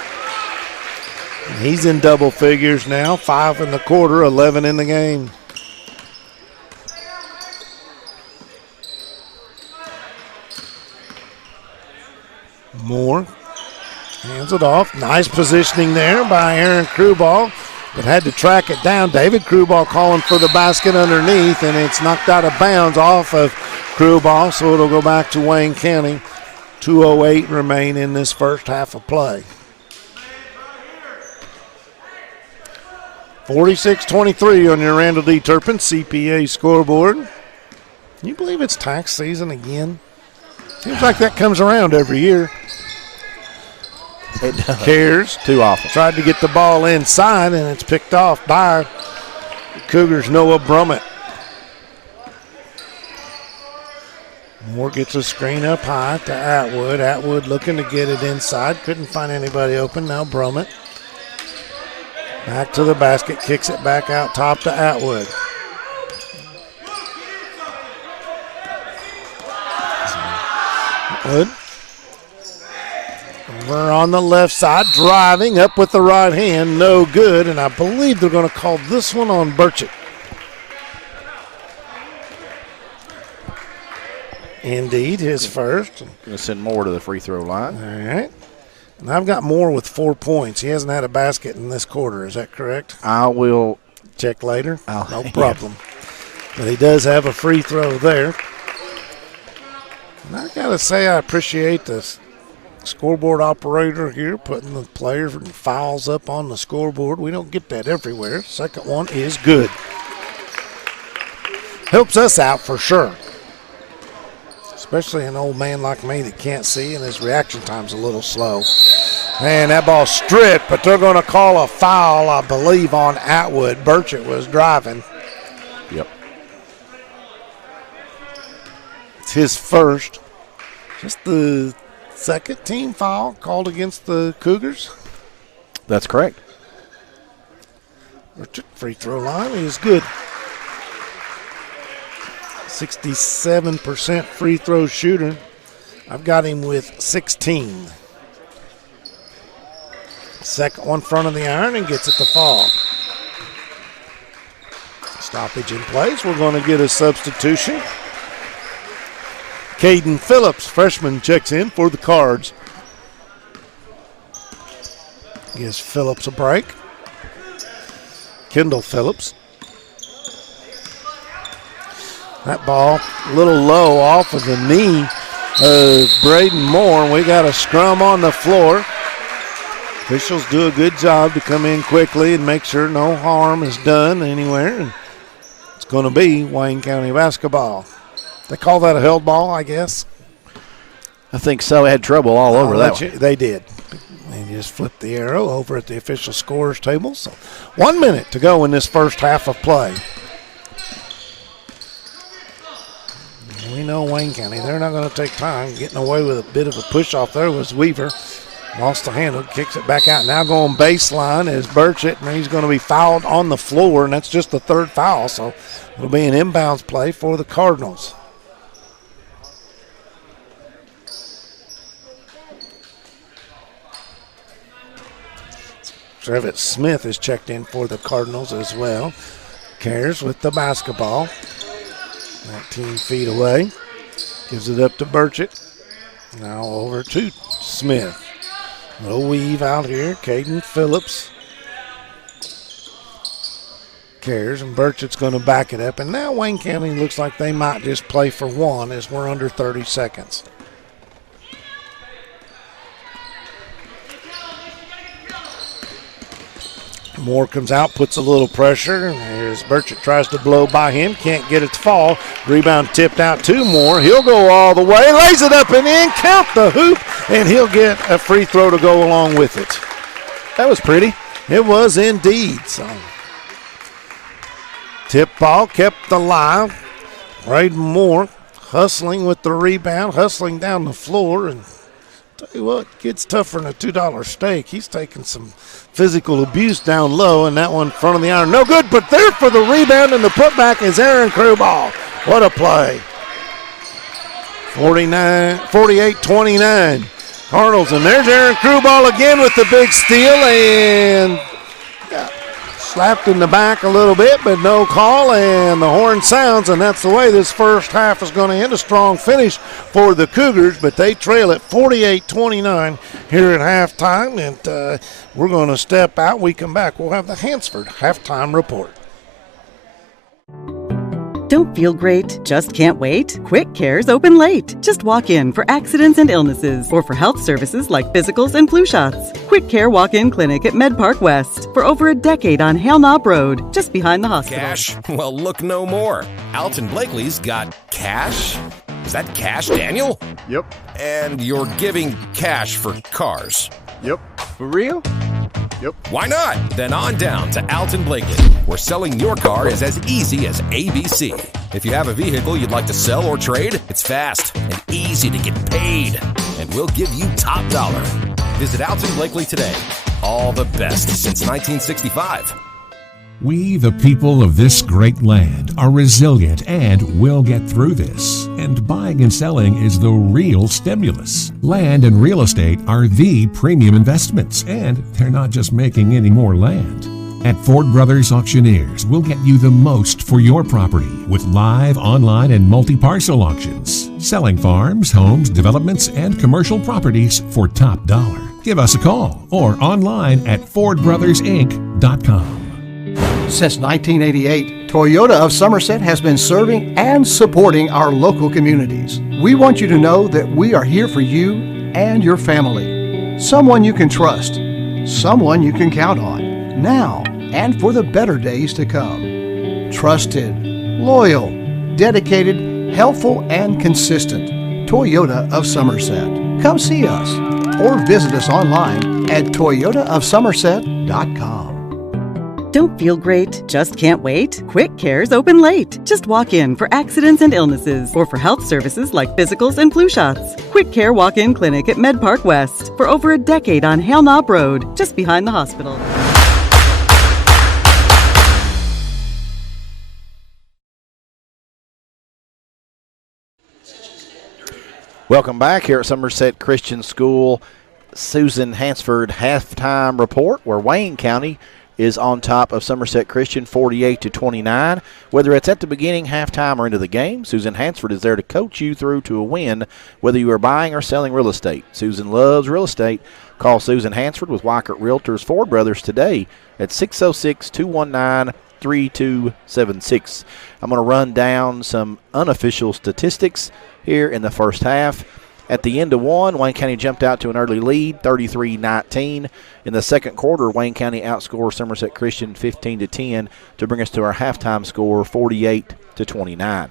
He's in double figures now. 5 in the quarter, 11 in the game. Moore hands it off. Nice positioning there by Aaron Crewball, but had to track it down. David Crewball calling for the basket underneath, and it's knocked out of bounds off of Crewball, so it'll go back to Wayne County. 2:08 remain in this first half of play. 46-23 on your Randall D. Turpin CPA scoreboard. Can you believe it's tax season again? Seems like that comes around every year. It does. Cares. Too often. Tried to get the ball inside, and it's picked off by Cougars' Noah Brummett. Moore gets a screen up high to Atwood. Atwood looking to get it inside. Couldn't find anybody open. Now Brummett. Back to the basket. Kicks it back out top to Atwood. Atwood. Over on the left side, driving up with the right hand, no good, and I believe they're going to call this one on Burchett. Indeed, his first. Going to send Moore to the free throw line. All right. And I've got Moore with 4 points. He hasn't had a basket in this quarter. Is that correct? I will check later. No problem. But he does have a free throw there. And I got to say I appreciate this scoreboard operator here putting the players and fouls up on the scoreboard. We don't get that everywhere. Second one is good. Helps us out for sure. Especially an old man like me that can't see and his reaction time's a little slow. Man, that ball stripped, but they're going to call a foul, I believe, on Atwood. Burchett was driving. Yep. It's his first. Just the second team foul called against the Cougars. That's correct. Free throw line is good. 67% free throw shooter. I've got him with 16. Second one front of the iron and gets it to fall. Stoppage in place. We're going to get a substitution. Caden Phillips, freshman, checks in for the Cards. Gives Phillips a break. Kendall Phillips. That ball a little low off of the knee of Braden Moore. We got a scrum on the floor. Officials do a good job to come in quickly and make sure no harm is done anywhere. And it's going to be Wayne County basketball. They call that a held ball, I guess. I think so. It had trouble all over that one. They did. They just flipped the arrow over at the official scorers table. So 1 minute to go in this first half of play. We know Wayne County, they're not going to take time. Getting away with a bit of a push off there was Weaver. Lost the handle, kicks it back out. Now going baseline is Burchett, and he's going to be fouled on the floor, and that's just the third foul. So it'll be an inbounds play for the Cardinals. Trevitt Smith is checked in for the Cardinals as well. Cares with the basketball. 19 feet away. Gives it up to Burchett. Now over to Smith. Little weave out here. Caden Phillips. Cares, and Burchett's going to back it up. And now Wayne County looks like they might just play for one as we're under 30 seconds. Moore comes out, puts a little pressure. As Burchett tries to blow by him, can't get it to fall. Rebound tipped out to Moore. He'll go all the way, lays it up and in, count the hoop, and he'll get a free throw to go along with it. That was pretty. It was indeed. So tip ball kept alive. Braden Moore hustling with the rebound, hustling down the floor, and tell you what, kid's tougher than a $2 steak. He's taking some physical abuse down low, and that one in front of the iron. No good, but there for the rebound, and the putback is Aaron Krubal. What a play. 48-29. Cardinals, and there's Aaron Krubal again with the big steal, and slapped in the back a little bit, but no call, and the horn sounds, and that's the way this first half is going to end. A strong finish for the Cougars, but they trail at 48-29 here at halftime, and we're going to step out. We come back, we'll have the Hansford halftime report. Don't feel great? Just can't wait? Quick Care's open late. Just walk in for accidents and illnesses or for health services like physicals and flu shots. Quick Care Walk-In Clinic at Med Park West for over a decade on Hale Knob Road, just behind the hospital. Cash? Well, look no more. Alton Blakely's got cash? Is that cash, Daniel? Yep. And you're giving cash for cars? Yep. For real? Yep. Why not? Then on down to Alton Blakely, where selling your car is as easy as ABC. If you have a vehicle you'd like to sell or trade, it's fast and easy to get paid. And we'll give you top dollar. Visit Alton Blakely today. All the best since 1965. We, the people of this great land, are resilient and will get through this. And buying and selling is the real stimulus. Land and real estate are the premium investments, and they're not just making any more land. At Ford Brothers Auctioneers, we'll get you the most for your property with live, online, and multi-parcel auctions. Selling farms, homes, developments, and commercial properties for top dollar. Give us a call or online at FordBrothersInc.com. Since 1988, Toyota of Somerset has been serving and supporting our local communities. We want you to know that we are here for you and your family. Someone you can trust, someone you can count on, now and for the better days to come. Trusted, loyal, dedicated, helpful, and consistent. Toyota of Somerset. Come see us or visit us online at toyotaofsomerset.com. Don't feel great? Just can't wait? Quick Care's open late. Just walk in for accidents and illnesses or for health services like physicals and flu shots. Quick Care Walk-In Clinic at Med Park West for over a decade on Hale Knob Road, just behind the hospital. Welcome back here at Somerset Christian School. Susan Hansford halftime report, where Wayne County is on top of Somerset Christian 48-29. Whether it's at the beginning, halftime, or into the game, Susan Hansford is there to coach you through to a win, whether you are buying or selling real estate. Susan loves real estate. Call Susan Hansford with Weichert Realtors Ford Brothers today at 606-219-3276. I'm going to run down some unofficial statistics here in the first half. At the end of one, Wayne County jumped out to an early lead, 33-19. In the second quarter, Wayne County outscored Somerset Christian 15-10 to bring us to our halftime score, 48-29.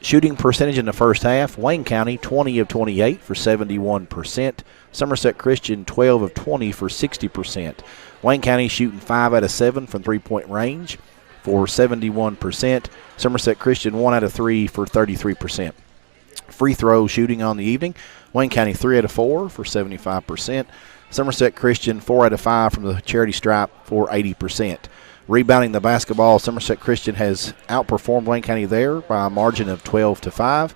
Shooting percentage in the first half, Wayne County 20 of 28 for 71%. Somerset Christian 12 of 20 for 60%. Wayne County shooting 5 out of 7 from three-point range for 71%. Somerset Christian 1 out of 3 for 33%. Free throw shooting on the evening, Wayne County 3 out of 4 for 75%. Somerset Christian 4 out of 5 from the charity stripe for 80%. Rebounding the basketball, Somerset Christian has outperformed Wayne County there by a margin of 12-5.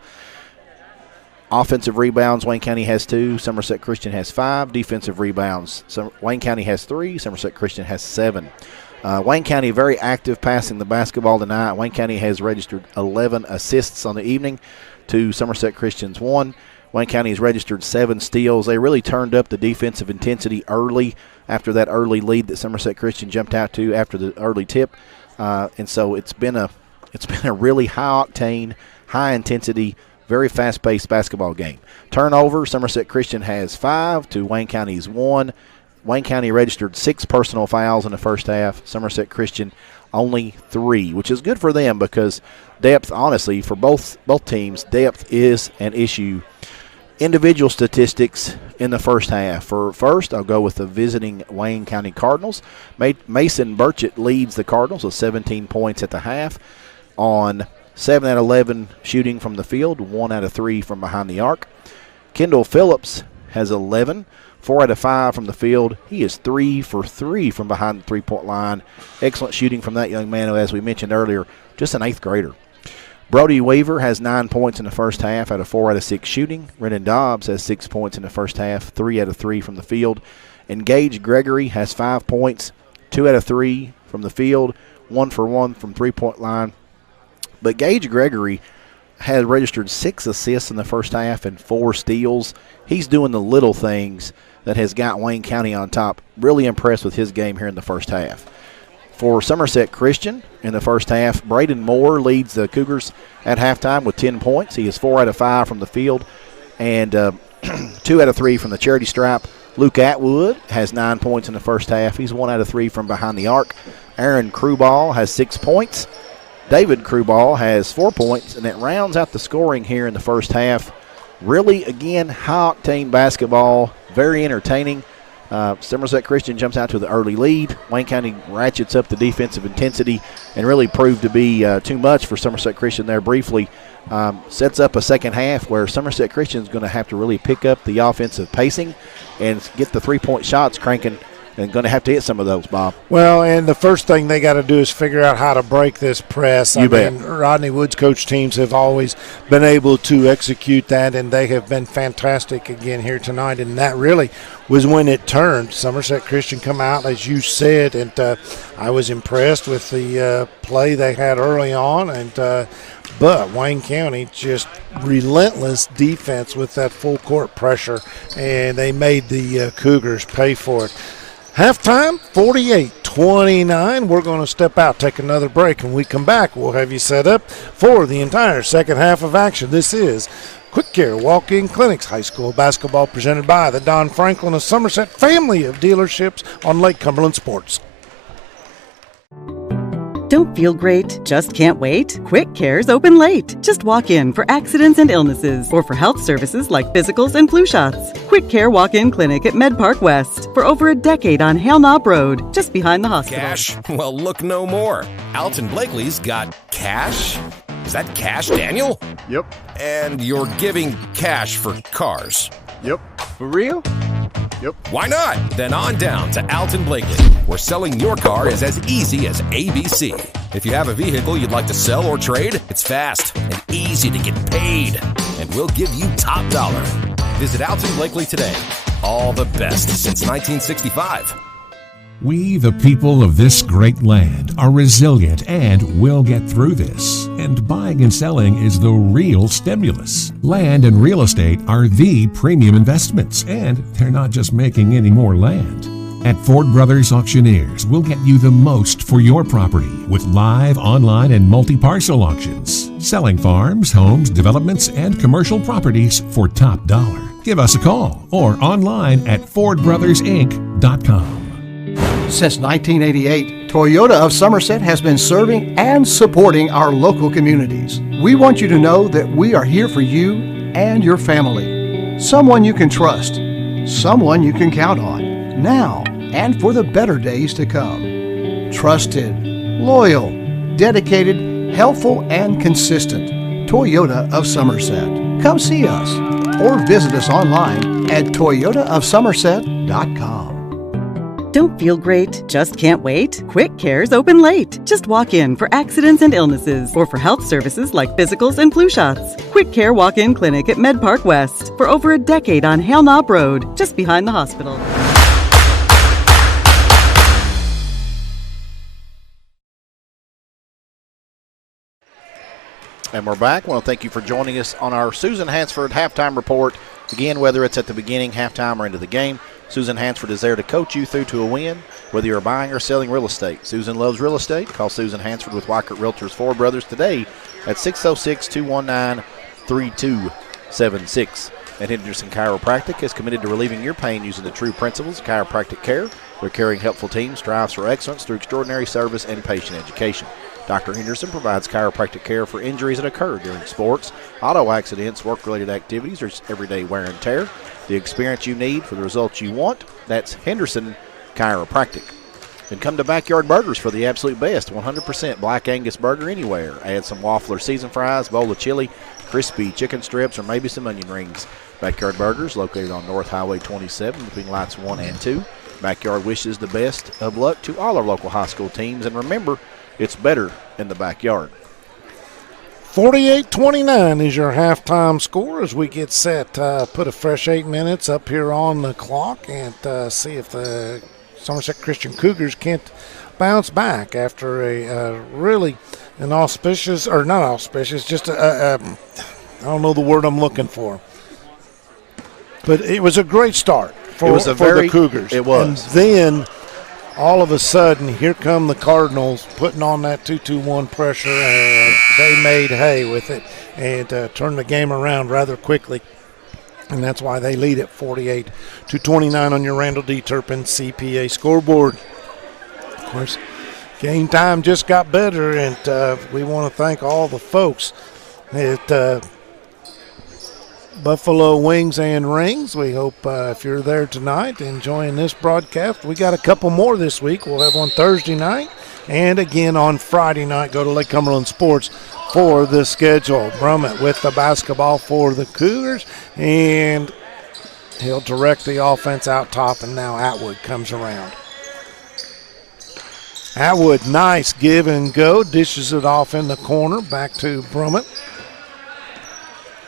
Offensive rebounds, Wayne County has 2, Somerset Christian has 5. Defensive rebounds, Wayne County has 3, Somerset Christian has 7. Wayne County very active passing the basketball tonight. Wayne County has registered 11 assists on the evening to Somerset Christian's 1. Wayne County has registered 7 steals. They really turned up the defensive intensity early after that early lead that Somerset Christian jumped out to after the early tip. And so it's been a really high-octane, high-intensity, very fast-paced basketball game. Turnover, Somerset Christian has 5 to Wayne County's 1. Wayne County registered 6 personal fouls in the first half. Somerset Christian only 3, which is good for them because depth, honestly, for both teams, depth is an issue. Individual statistics in the first half. For first, I'll go with the visiting Wayne County Cardinals. Mason Burchett leads the Cardinals with 17 points at the half on 7 out of 11 shooting from the field, 1 out of 3 from behind the arc. Kendall Phillips has 11, 4 out of 5 from the field. He is 3 for 3 from behind the three-point line. Excellent shooting from that young man who, as we mentioned earlier, just an 8th grader. Brody Weaver has 9 points in the first half out of 4 out of 6 shooting. Renan Dobbs has 6 points in the first half, 3 out of 3 from the field. And Gage Gregory has 5 points, 2 out of 3 from the field, 1 for 1 from three-point line. But Gage Gregory has registered 6 assists in the first half and 4 steals. He's doing the little things that has got Wayne County on top. Really impressed with his game here in the first half. For Somerset Christian in the first half, Braden Moore leads the Cougars at halftime with 10 points. He is 4 out of 5 from the field and 2 out of 3 from the charity stripe. Luke Atwood has 9 points in the first half. He's 1 out of 3 from behind the arc. Aaron Crewball has 6 points. David Crewball has 4 points, and that rounds out the scoring here in the first half. Really, again, high-octane basketball, very entertaining. Somerset Christian jumps out to the early lead. Wayne County ratchets up the defensive intensity and really proved to be too much for Somerset Christian there briefly. Sets up a second half where Somerset Christian is going to have to really pick up the offensive pacing and get the three-point shots cranking, and going to have to hit some of those, Bob. Well, and the first thing they got to do is figure out how to break this press. You bet. Rodney Wood's coach teams have always been able to execute that, and they have been fantastic again here tonight. And that really was when it turned. Somerset Christian come out, as you said, and I was impressed with the play they had early on. And but Wayne County just relentless defense with that full court pressure, and they made the Cougars pay for it. Halftime, 48-29. We're going to step out, take another break. When we come back, we'll have you set up for the entire second half of action. This is Quick Care Walk-In Clinics High School Basketball presented by the Don Franklin of Somerset family of dealerships on Lake Cumberland Sports. Don't feel great? Just can't wait? Quick Care's open late. Just walk in for accidents and illnesses or for health services like physicals and flu shots. Quick Care Walk-In Clinic at Med Park West for over a decade on Hale Knob Road, just behind the hospital. Cash? Well, look no more. Alton Blakely's got cash? Is that cash, Daniel? Yep. And you're giving cash for cars? Yep. For real? Yep. Why not? Then on down to Alton Blakely, where selling your car is as easy as ABC. If you have a vehicle you'd like to sell or trade, it's fast and easy to get paid. And we'll give you top dollar. Visit Alton Blakely today. All the best since 1965. We, the people of this great land, are resilient and will get through this. And buying and selling is the real stimulus. Land and real estate are the premium investments, and they're not just making any more land. At Ford Brothers Auctioneers, we'll get you the most for your property with live, online, and multi-parcel auctions. Selling farms, homes, developments, and commercial properties for top dollar. Give us a call or online at FordBrothersInc.com. Since 1988, Toyota of Somerset has been serving and supporting our local communities. We want you to know that we are here for you and your family. Someone you can trust, someone you can count on, now and for the better days to come. Trusted, loyal, dedicated, helpful, and consistent. Toyota of Somerset. Come see us or visit us online at toyotaofsomerset.com. Don't feel great? Just can't wait? Quick Care's open late. Just walk in for accidents and illnesses or for health services like physicals and flu shots. Quick Care Walk-In Clinic at Med Park West for over a decade on Hale Knob Road, just behind the hospital. And we're back. I want to thank you for joining us on our Susan Hansford halftime report. Again, whether it's at the beginning, halftime, or into the game, Susan Hansford is there to coach you through to a win, whether you're buying or selling real estate. Susan loves real estate. Call Susan Hansford with Weichert Realtors Ford Brothers today at 606-219-3276. And Henderson Chiropractic is committed to relieving your pain using the true principles of chiropractic care. Their caring, helpful team strives for excellence through extraordinary service and patient education. Dr. Henderson provides chiropractic care for injuries that occur during sports, auto accidents, work-related activities, or everyday wear and tear. The experience you need for the results you want, that's Henderson Chiropractic. And come to Backyard Burgers for the absolute best, 100% Black Angus burger anywhere. Add some waffle or seasoned fries, bowl of chili, crispy chicken strips, or maybe some onion rings. Backyard Burgers, located on North Highway 27 between lights 1 and 2. Backyard wishes the best of luck to all our local high school teams, and remember, it's better in the backyard. 48-29 is your halftime score as we get set. Put a fresh 8 minutes up here on the clock and see if the Somerset Christian Cougars can't bounce back after a really an auspicious, or not auspicious, just I don't know the word I'm looking for. But it was a great start for the Cougars. It was. And then all of a sudden, here come the Cardinals putting on that 2-2-1 pressure, and they made hay with it and turned the game around rather quickly. And that's why they lead at 48-29 on your Randall D. Turpin CPA scoreboard. Of course, game time just got better, and we want to thank all the folks at Buffalo Wings and Rings. We hope if you're there tonight enjoying this broadcast. We got a couple more this week. We'll have one Thursday night and again on Friday night. Go to Lake Cumberland Sports for the schedule. Brummett with the basketball for the Cougars, and he'll direct the offense out top, and now Atwood comes around. Atwood, nice give and go, dishes it off in the corner, back to Brummett.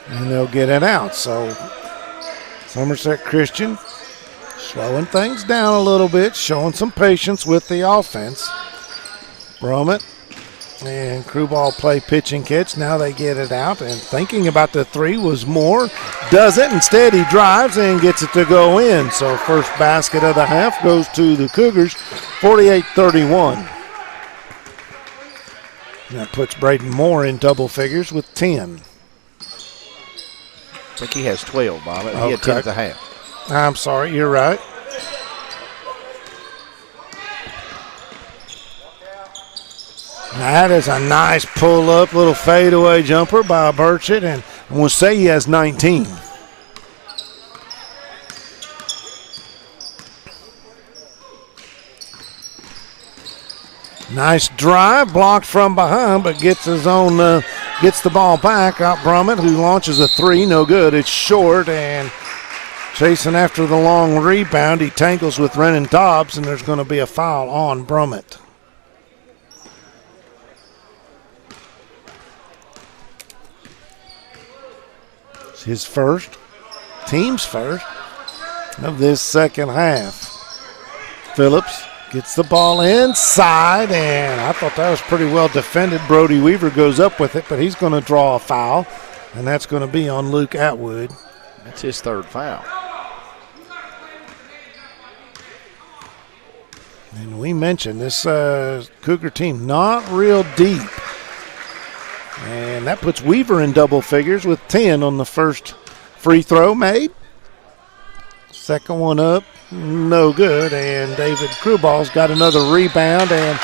And they'll get it out. So Somerset Christian slowing things down a little bit, showing some patience with the offense. Brummett and crew ball play, pitch and catch. Now they get it out, and thinking about the three was more. Does it. Instead, he drives and gets it to go in. So first basket of the half goes to the Cougars, 48-31. That puts Braden Moore in double figures with 10. I think he has 12, Bob. He had 10 at the half. I'm sorry, you're right. That is a nice pull-up, little fadeaway jumper by Burchett, and I'm going to say he has 19. Nice drive, blocked from behind, but gets his own, gets the ball back. Out Brummett, who launches a three, no good. It's short, and chasing after the long rebound, he tangles with Renan Dobbs, and there's going to be a foul on Brummett. It's his first, team's first of this second half. Phillips gets the ball inside, and I thought that was pretty well defended. Brody Weaver goes up with it, but he's going to draw a foul, and that's going to be on Luke Atwood. That's his third foul. And we mentioned this Cougar team not real deep. And that puts Weaver in double figures with 10 on the first free throw made. Second one up. No good, and David Kruball's got another rebound and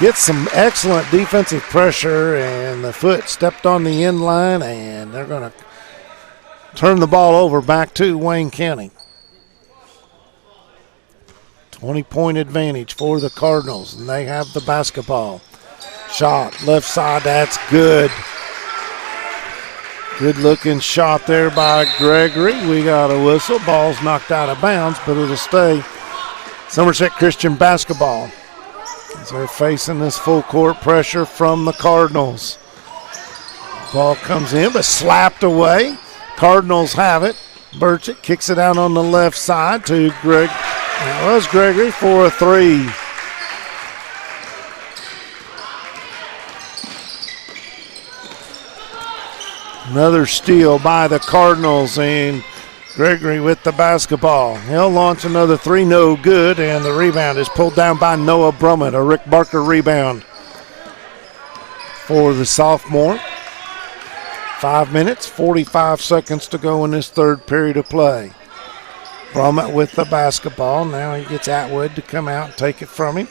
gets some excellent defensive pressure, and the foot stepped on the end line, and they're going to turn the ball over back to Wayne County. 20-point advantage for the Cardinals, and they have the basketball. Shot, left side, that's good. Good-looking shot there by Gregory. We got a whistle. Ball's knocked out of bounds, but it'll stay Somerset Christian basketball as they're facing this full court pressure from the Cardinals. Ball comes in, but slapped away. Cardinals have it. Burchett kicks it out on the left side to Greg. That was Gregory for a three. Another steal by the Cardinals, and Gregory with the basketball. He'll launch another three, no good, and the rebound is pulled down by Noah Brummett. A Rick Barker rebound for the sophomore. 5 minutes, 45 seconds to go in this third period of play. Brummett with the basketball. Now he gets Atwood to come out and take it from him.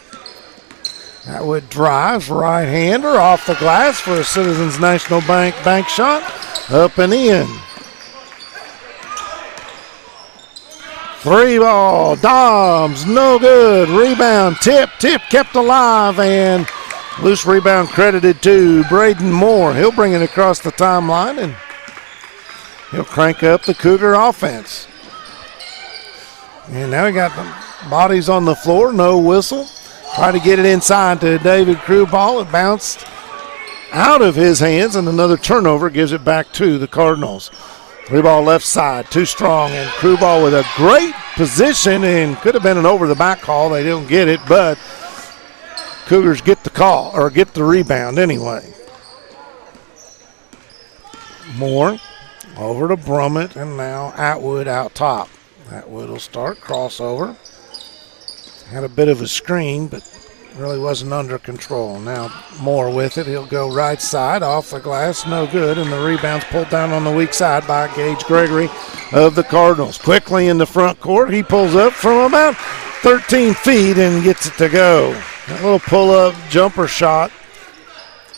Atwood drives, right-hander off the glass for a Citizens National Bank shot. Up and in. Three ball, Dobbs, no good. Rebound, tip, kept alive, and loose rebound credited to Braden Moore. He'll bring it across the timeline, and he'll crank up the Cougar offense. And now we got the bodies on the floor, no whistle. Try to get it inside to David Kruball. It bounced out of his hands, and another turnover gives it back to the Cardinals. Three ball left side, too strong, and Kruball with a great position, and could have been an over the back call. They didn't get it, but Cougars get the call, or get the rebound anyway. Moore over to Brummett, and now Atwood out top. Atwood will start, crossover. Had a bit of a screen, but really wasn't under control. Now Moore with it. He'll go right side, off the glass, no good, and the rebound's pulled down on the weak side by Gage Gregory of the Cardinals. Quickly in the front court, he pulls up from about 13 feet and gets it to go. That little pull-up jumper shot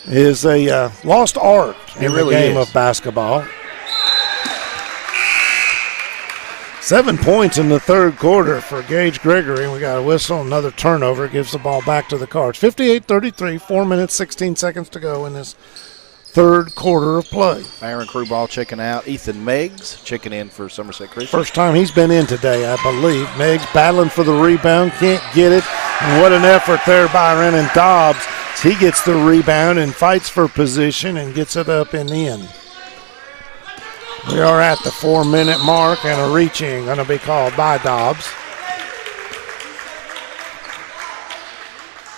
is a lost art in the game of basketball. 7 points in the third quarter for Gage Gregory. We got a whistle, another turnover, gives the ball back to the Cards. 58-33, 4 minutes, 16 seconds to go in this third quarter of play. Aaron Kruball checking out. Ethan Meggs checking in for Somerset Christian. First time he's been in today, I believe. Meggs battling for the rebound, can't get it. And what an effort there by Renan Dobbs. He gets the rebound and fights for position and gets it up and in. We are at the 4 minute mark, and a reaching going to be called by Dobbs.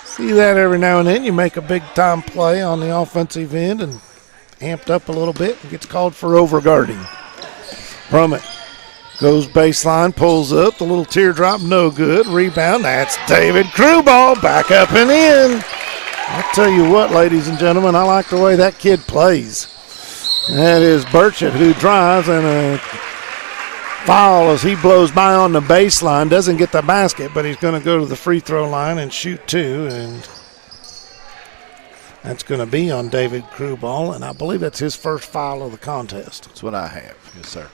See that every now and then. You make a big time play on the offensive end and amped up a little bit and gets called for overguarding. Brummett goes baseline, pulls up, the little teardrop, no good. Rebound, that's David Kruball, back up and in. I'll tell you what, ladies and gentlemen, I like the way that kid plays. That is Burchett who drives, and a foul as he blows by on the baseline. Doesn't get the basket, but he's going to go to the free throw line and shoot two. And That's going to be on David Krubal, and I believe that's his first foul of the contest. That's what I have. Yes, sir.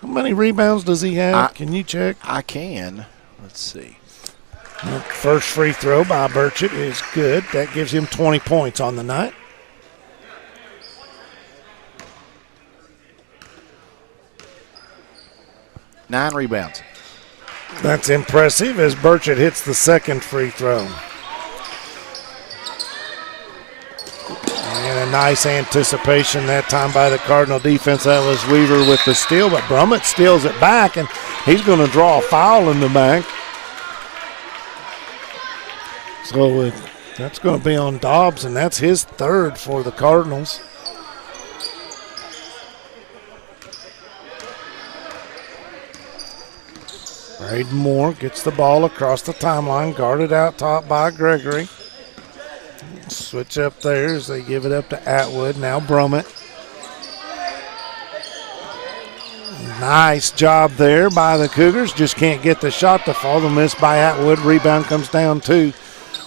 How many rebounds does he have? Can you check? I can. Let's see. First free throw by Burchett is good. That gives him 20 points on the night. Nine rebounds. That's impressive as Burchett hits the second free throw. And a nice anticipation that time by the Cardinal defense. That was Weaver with the steal, but Brummett steals it back, and he's going to draw a foul in the back. So that's going to be on Dobbs, and that's his third for the Cardinals. Braden Moore gets the ball across the timeline, guarded out top by Gregory. Switch up there as they give it up to Atwood. Now Brummett. Nice job there by the Cougars. Just can't get the shot to fall. The miss by Atwood. Rebound comes down to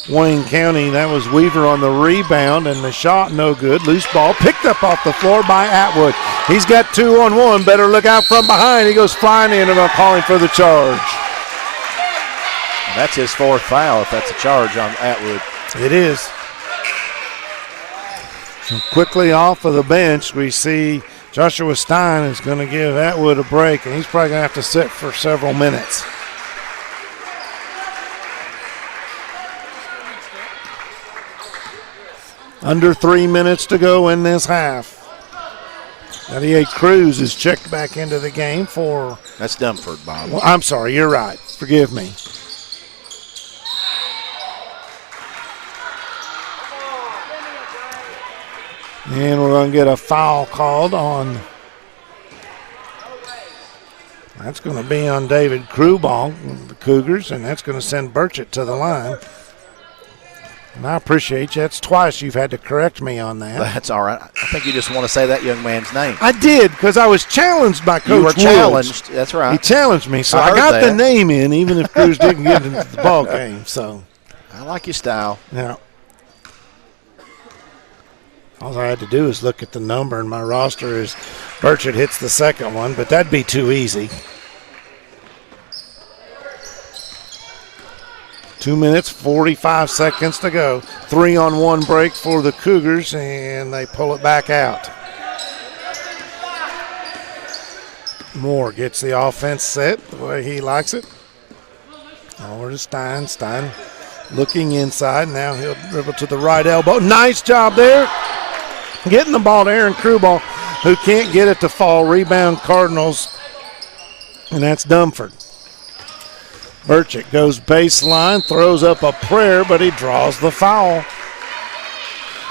Wayne County. That was Weaver on the rebound, and the shot no good. Loose ball picked up off the floor by Atwood. He's got 2-on-1. Better look out from behind. He goes flying in, and I'm calling for the charge. That's his fourth foul if that's a charge on Atwood. It is. So quickly off of the bench, we see Joshua Stein is going to give Atwood a break, and he's probably going to have to sit for several minutes. Under 3 minutes to go in this half. 98 Cruz is checked back into the game for... That's Dunford, Bob. Well, I'm sorry, you're right. Forgive me. And we're going to get a foul called on... That's going to be on David Krubal, the Cougars, and that's going to send Burchett to the line. And I appreciate you. That's twice you've had to correct me on that. That's all right. I think you just want to say that young man's name. I did, because I was challenged by Coach You were Woods. challenged. That's right. He challenged me, so I I got heard the that. name in, even if Cruz didn't get into the ball game. So, I like your style. yeah. All I had to do is look at the number, and my roster is Burchett hits the second one, but that'd be too easy. 2 minutes, 45 seconds to go. 3-on-1 break for the Cougars, and they pull it back out. Moore gets the offense set the way he likes it. Over to Stein. Stein looking inside. Now he'll dribble to the right elbow. Nice job there. Getting the ball to Aaron Krubal, who can't get it to fall. Rebound Cardinals, and that's Dunford. Burchett goes baseline, throws up a prayer, but he draws the foul.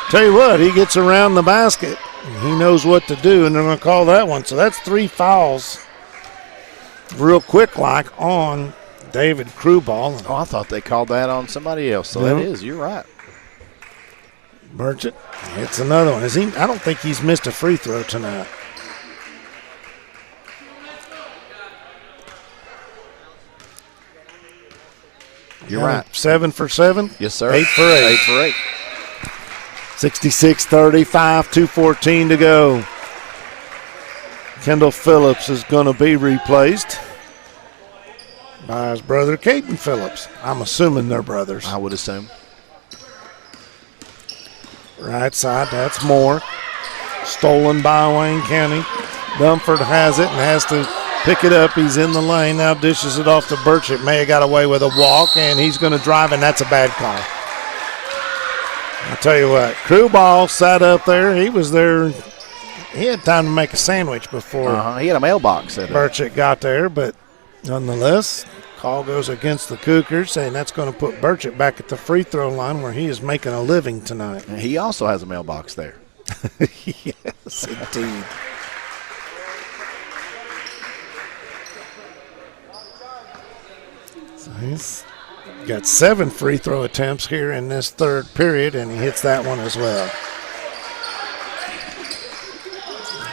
Tell you what, he gets around the basket. He knows what to do, and they're going to call that one. So that's 3 fouls real quick like on David Krubal. Oh, I thought they called that on somebody else. So Yeah. that is. You're right. Burchett hits another one. I don't think he's missed a free throw tonight. You're right. 7 for 7? Yes, sir. 8 for 8. 8 for 8. 66-35, 2:14 to go. Kendall Phillips is going to be replaced by his brother, Caden Phillips. I'm assuming they're brothers. I would assume. Right side, that's Moore. Stolen by Wayne County. Dunford has it and has to pick it up. He's in the lane now, dishes it off to Burchett. May have got away with a walk, and he's going to drive, and that's a bad call. I'll tell you what, Krubal sat up there. He was there. He had time to make a sandwich before He had a mailbox set up. Burchett got there, but nonetheless, call goes against the Cougars, and that's going to put Burchett back at the free throw line where he is making a living tonight. And he also has a mailbox there. Yes, indeed. So he's got 7 free throw attempts here in this third period, and he hits that one as well.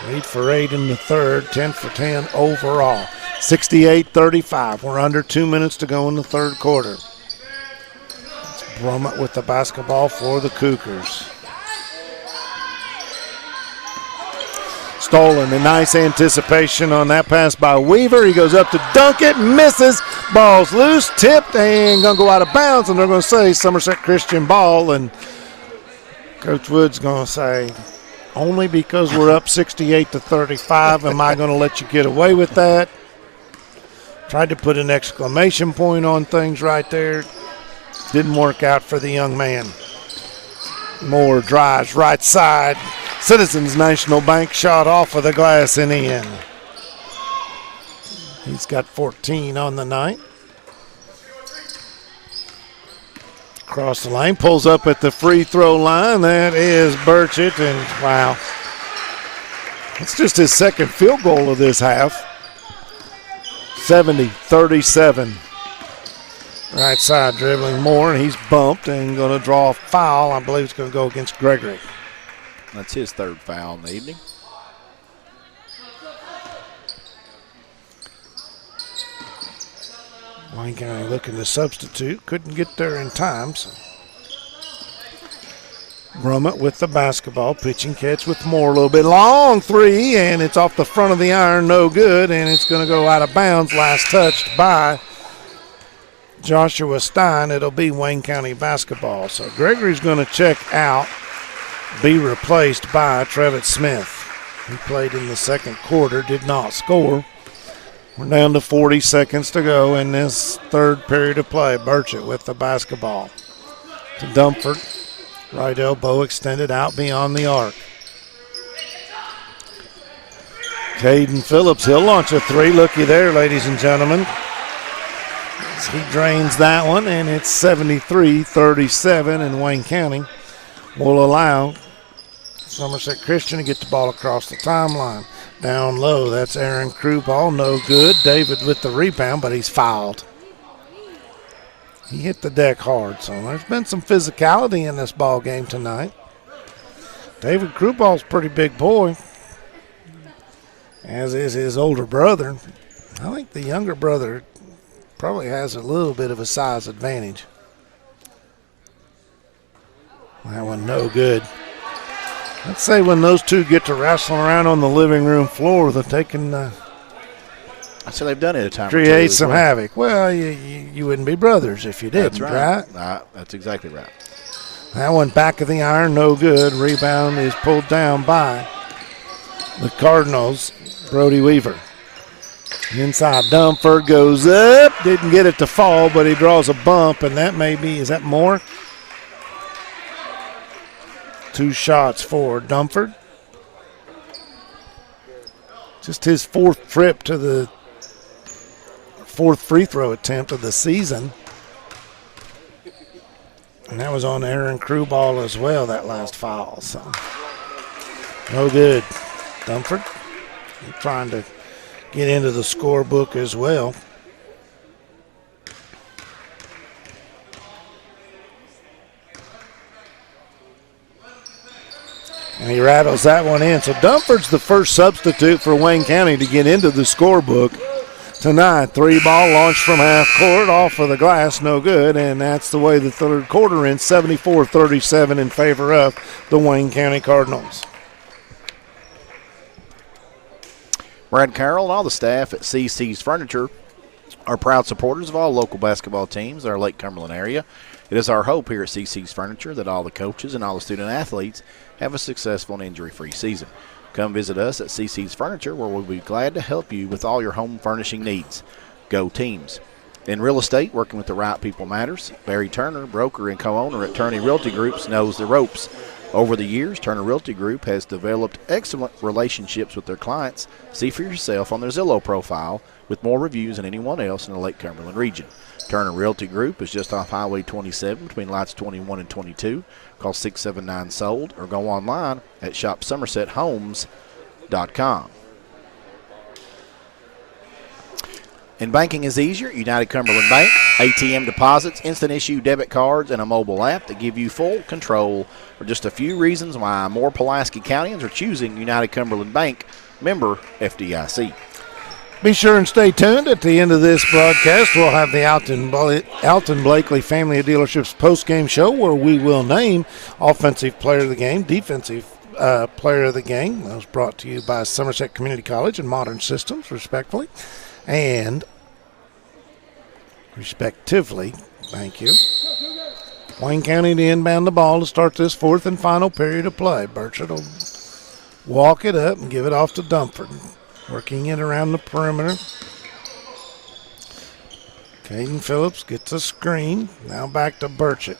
8 for 8 in the third, 10 for 10 overall. 68-35. We're under 2 minutes to go in the third quarter. It's Brummett with the basketball for the Cougars. Stolen. A nice anticipation on that pass by Weaver. He goes up to dunk it, misses. Ball's loose, tipped, and going to go out of bounds. And they're going to say Somerset Christian ball. And Coach Wood's going to say, only because we're up 68-35 am I going to let you get away with that. Tried to put an exclamation point on things right there. Didn't work out for the young man. Moore drives right side. Citizens National Bank shot off of the glass and in. He's got 14 on the night. Across the lane, pulls up at the free throw line. That is Burchett, and wow. It's just his second field goal of this half. 70-37. Right side dribbling Moore, and he's bumped and going to draw a foul. I believe it's going to go against Gregory. That's his third foul in the evening. Wayne County looking to substitute. Couldn't get there in time. So. Brummett with the basketball. Pitching catch with Moore. A little bit long three, and it's off the front of the iron. No good, and it's going to go out of bounds. Last touched by Joshua Stein. It'll be Wayne County basketball. So Gregory's going to check out. Be replaced by Trevitt Smith. He played in the second quarter, did not score. We're down to 40 seconds to go in this third period of play. Burchett with the basketball to Dumford. Right elbow extended out beyond the arc. Caden Phillips, he'll launch a three. Looky there, ladies and gentlemen. As he drains that one, and it's 73-37, and Wayne County will allow Somerset Christian to get the ball across the timeline. Down low, that's Aaron Kruball, no good. David with the rebound, but he's fouled. He hit the deck hard, so there's been some physicality in this ball game tonight. David Kruball's a pretty big boy, as is his older brother. I think the younger brother probably has a little bit of a size advantage. That one no good. Let's say when those two get to wrestling around on the living room floor that they can I said they've done it a time create some havoc. Well, you wouldn't be brothers if you didn't, right? That's exactly right. That one back of the iron, no good. Rebound is pulled down by the Cardinals, Brody Weaver. Inside Dumford goes up, didn't get it to fall, but he draws a bump, and that may be, is that more? 2 shots for Dumford. Just his fourth trip to the fourth free throw attempt of the season. And that was on Aaron Kruball as well, that last foul. So no good. Dumford trying to get into the scorebook as well. And he rattles that one in. So Dumford's the first substitute for Wayne County to get into the scorebook tonight. 3-ball launched from half court, off of the glass, no good. And that's the way the third quarter ends, 74-37 in favor of the Wayne County Cardinals. Brad Carroll and all the staff at CC's Furniture are proud supporters of all local basketball teams in our Lake Cumberland area. It is our hope here at CC's Furniture that all the coaches and all the student athletes have a successful and injury-free season. Come visit us at CC's Furniture, where we'll be glad to help you with all your home furnishing needs. Go teams. In real estate, working with the right people matters. Barry Turner, broker and co-owner at Turney Realty Groups, knows the ropes. Over the years, Turner Realty Group has developed excellent relationships with their clients. See for yourself on their Zillow profile, with more reviews than anyone else in the Lake Cumberland region. Turner Realty Group is just off Highway 27 between lots 21 and 22. Call 679-SOLD or go online at shopsomersethomes.com. And banking is easier. United Cumberland Bank, ATM deposits, instant issue debit cards, and a mobile app that give you full control are just a few reasons why more Pulaski Countyans are choosing United Cumberland Bank, member FDIC. Be sure and stay tuned. At the end of this broadcast, we'll have the Alton Blakely Family of Dealerships post-game show where we will name Offensive Player of the Game, Defensive player of the game. That was brought to you by Somerset Community College and Modern Systems, respectively. Thank you. Wayne County to inbound the ball to start this fourth and final period of play. Burchett will walk it up and give it off to Dumford. Working it around the perimeter. Caden Phillips gets a screen. Now back to Burchett.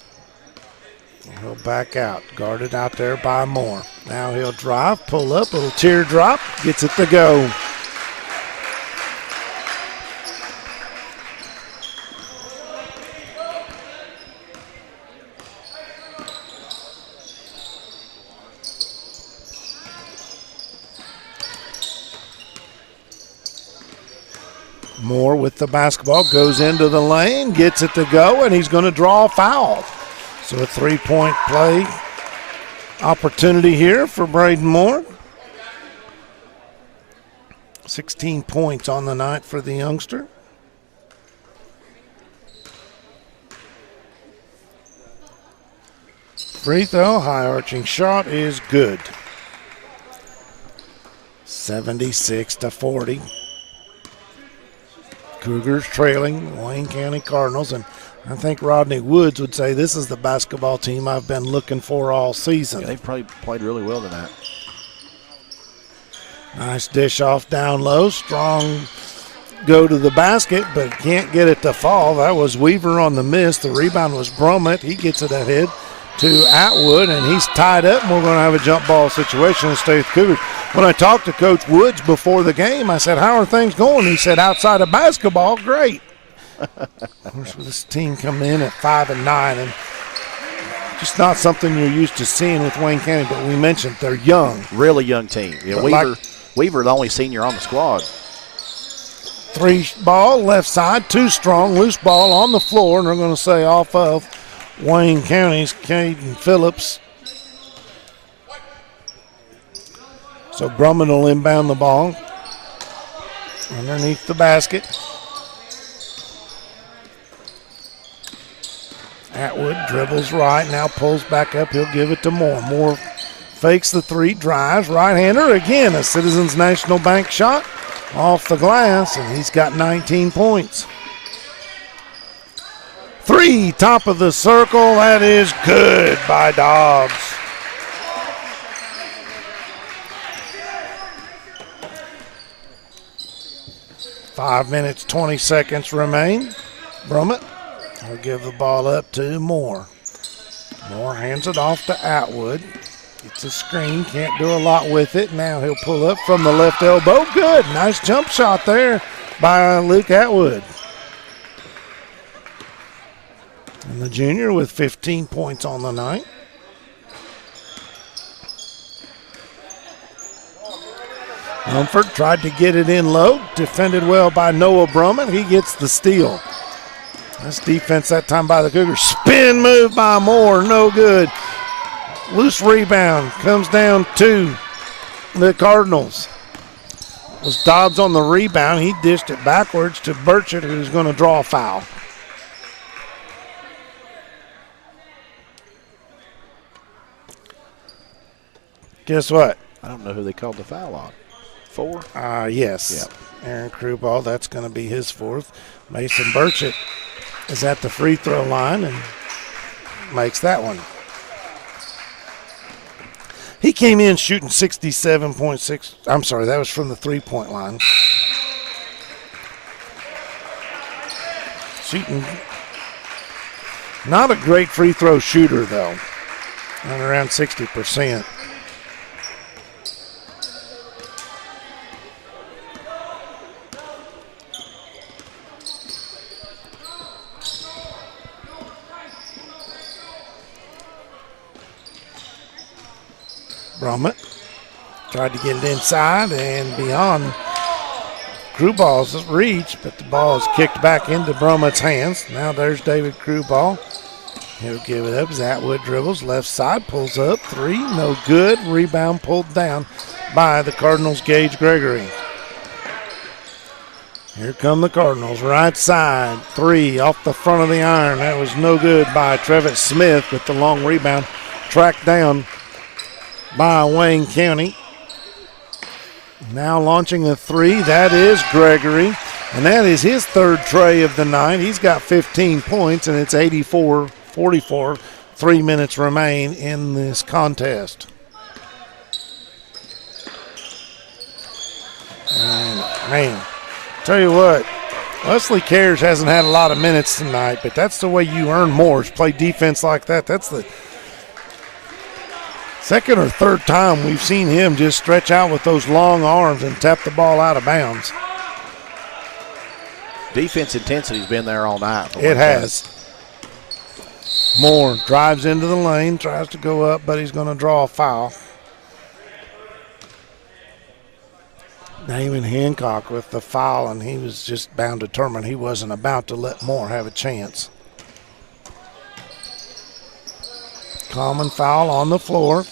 He'll back out. Guarded out there by Moore. Now he'll drive, pull up, little teardrop. Gets it to go. Moore with the basketball, goes into the lane, gets it to go, and he's going to draw a foul. So a three-point play opportunity here for Braden Moore. 16 points on the night for the youngster. Free throw, high arching shot is good. 76-40. Cougars trailing Wayne County Cardinals, and I think Rodney Woods would say this is the basketball team I've been looking for all season. Yeah, they've probably played really well tonight. Nice dish off down low. Strong go to the basket, but can't get it to fall. That was Weaver on the miss. The rebound was Bromett. He gets it ahead to Atwood, and he's tied up, and we're going to have a jump ball situation and stay with Cougars. When I talked to Coach Woods before the game, I said, how are things going? He said, outside of basketball, great. Of course, with this team coming in at 5-9, and just not something you're used to seeing with Wayne County, but we mentioned they're young. Really young team. Yeah, Weaver, the only senior on the squad. Three ball, left side, too strong, loose ball on the floor, and they're going to say off of Wayne County's Caden Phillips. So Brumman will inbound the ball underneath the basket. Atwood dribbles right, now pulls back up. He'll give it to Moore. Moore fakes the three, drives, right-hander. Again, a Citizens National Bank shot off the glass, and he's got 19 points. Three, top of the circle. That is good by Dobbs. Five minutes, 20 seconds remain. Brummett will give the ball up to Moore. Moore hands it off to Atwood. Gets a screen, can't do a lot with it. Now he'll pull up from the left elbow. Good, nice jump shot there by Luke Atwood. And the junior with 15 points on the night. Mumford tried to get it in low, defended well by Noah Brummett. He gets the steal. Nice defense that time by the Cougars. Spin move by Moore, no good. Loose rebound comes down to the Cardinals. It was Dobbs on the rebound. He dished it backwards to Burchett, who's going to draw a foul. Guess what? I don't know who they called the foul on. 4? Yes. Yep. Aaron Kruball, that's going to be his fourth. Mason Burchett is at the free throw line and makes that one. He came in shooting 67.6. I'm sorry, that was from the three-point line. Shooting not a great free throw shooter, though. At around 60%. Brummett tried to get it inside and beyond Kruball's reach, but the ball is kicked back into Brummett's hands. Now there's David Kruball. He'll give it up as Atwood dribbles. Left side, pulls up. Three, no good. Rebound pulled down by the Cardinals' Gage Gregory. Here come the Cardinals. Right side, three off the front of the iron. That was no good by Trevitt Smith, but the long rebound tracked down by Wayne County. Now launching a three, that is Gregory, and that is his third tray of the night. He's got 15 points, and it's 84-44. 3 minutes remain in this contest. And, man, tell you what, Wesley Cares hasn't had a lot of minutes tonight, but that's the way you earn more, is play defense like that. That's the second or third time we've seen him just stretch out with those long arms and tap the ball out of bounds. Defense intensity's been there all night. It has. Moore drives into the lane, tries to go up, but he's going to draw a foul. Damon Hancock with the foul, and he was just bound determined he wasn't about to let Moore have a chance. Common foul on the floor,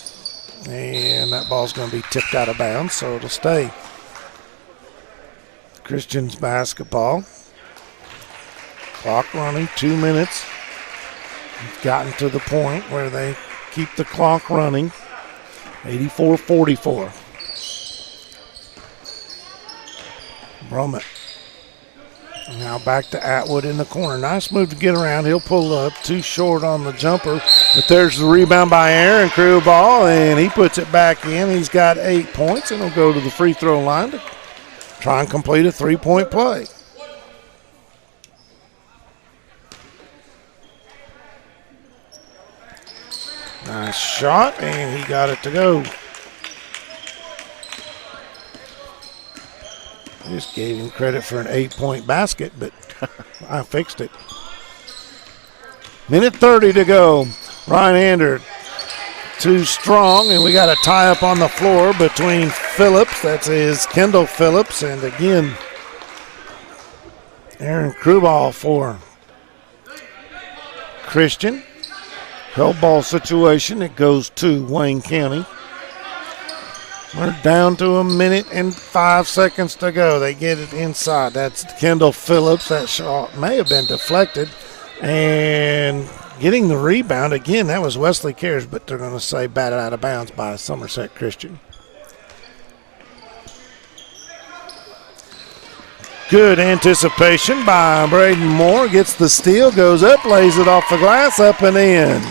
and that ball's going to be tipped out of bounds, so it'll stay Christians basketball. Clock running, 2 minutes. We've gotten to the point where they keep the clock running. 84-44. Brummett. Now back to Atwood in the corner. Nice move to get around. He'll pull up. Too short on the jumper. But there's the rebound by Aaron Crewball, and he puts it back in. He's got 8 points, and he'll go to the free throw line to try and complete a three-point play. Nice shot, and he got it to go. Just gave him credit for an 8-point basket, but I fixed it. Minute 30 to go. Ryan Ander too strong, and we got a tie up on the floor between Phillips, that's his Kendall Phillips, and again, Aaron Crewball for Christian. Held ball situation, it goes to Wayne County. We're down to 1 minute and 5 seconds to go. They get it inside. That's Kendall Phillips. That shot may have been deflected. And getting the rebound, again, that was Wesley Cares, but they're going to say batted out of bounds by Somerset Christian. Good anticipation by Braden Moore. Gets the steal, goes up, lays it off the glass, up and in.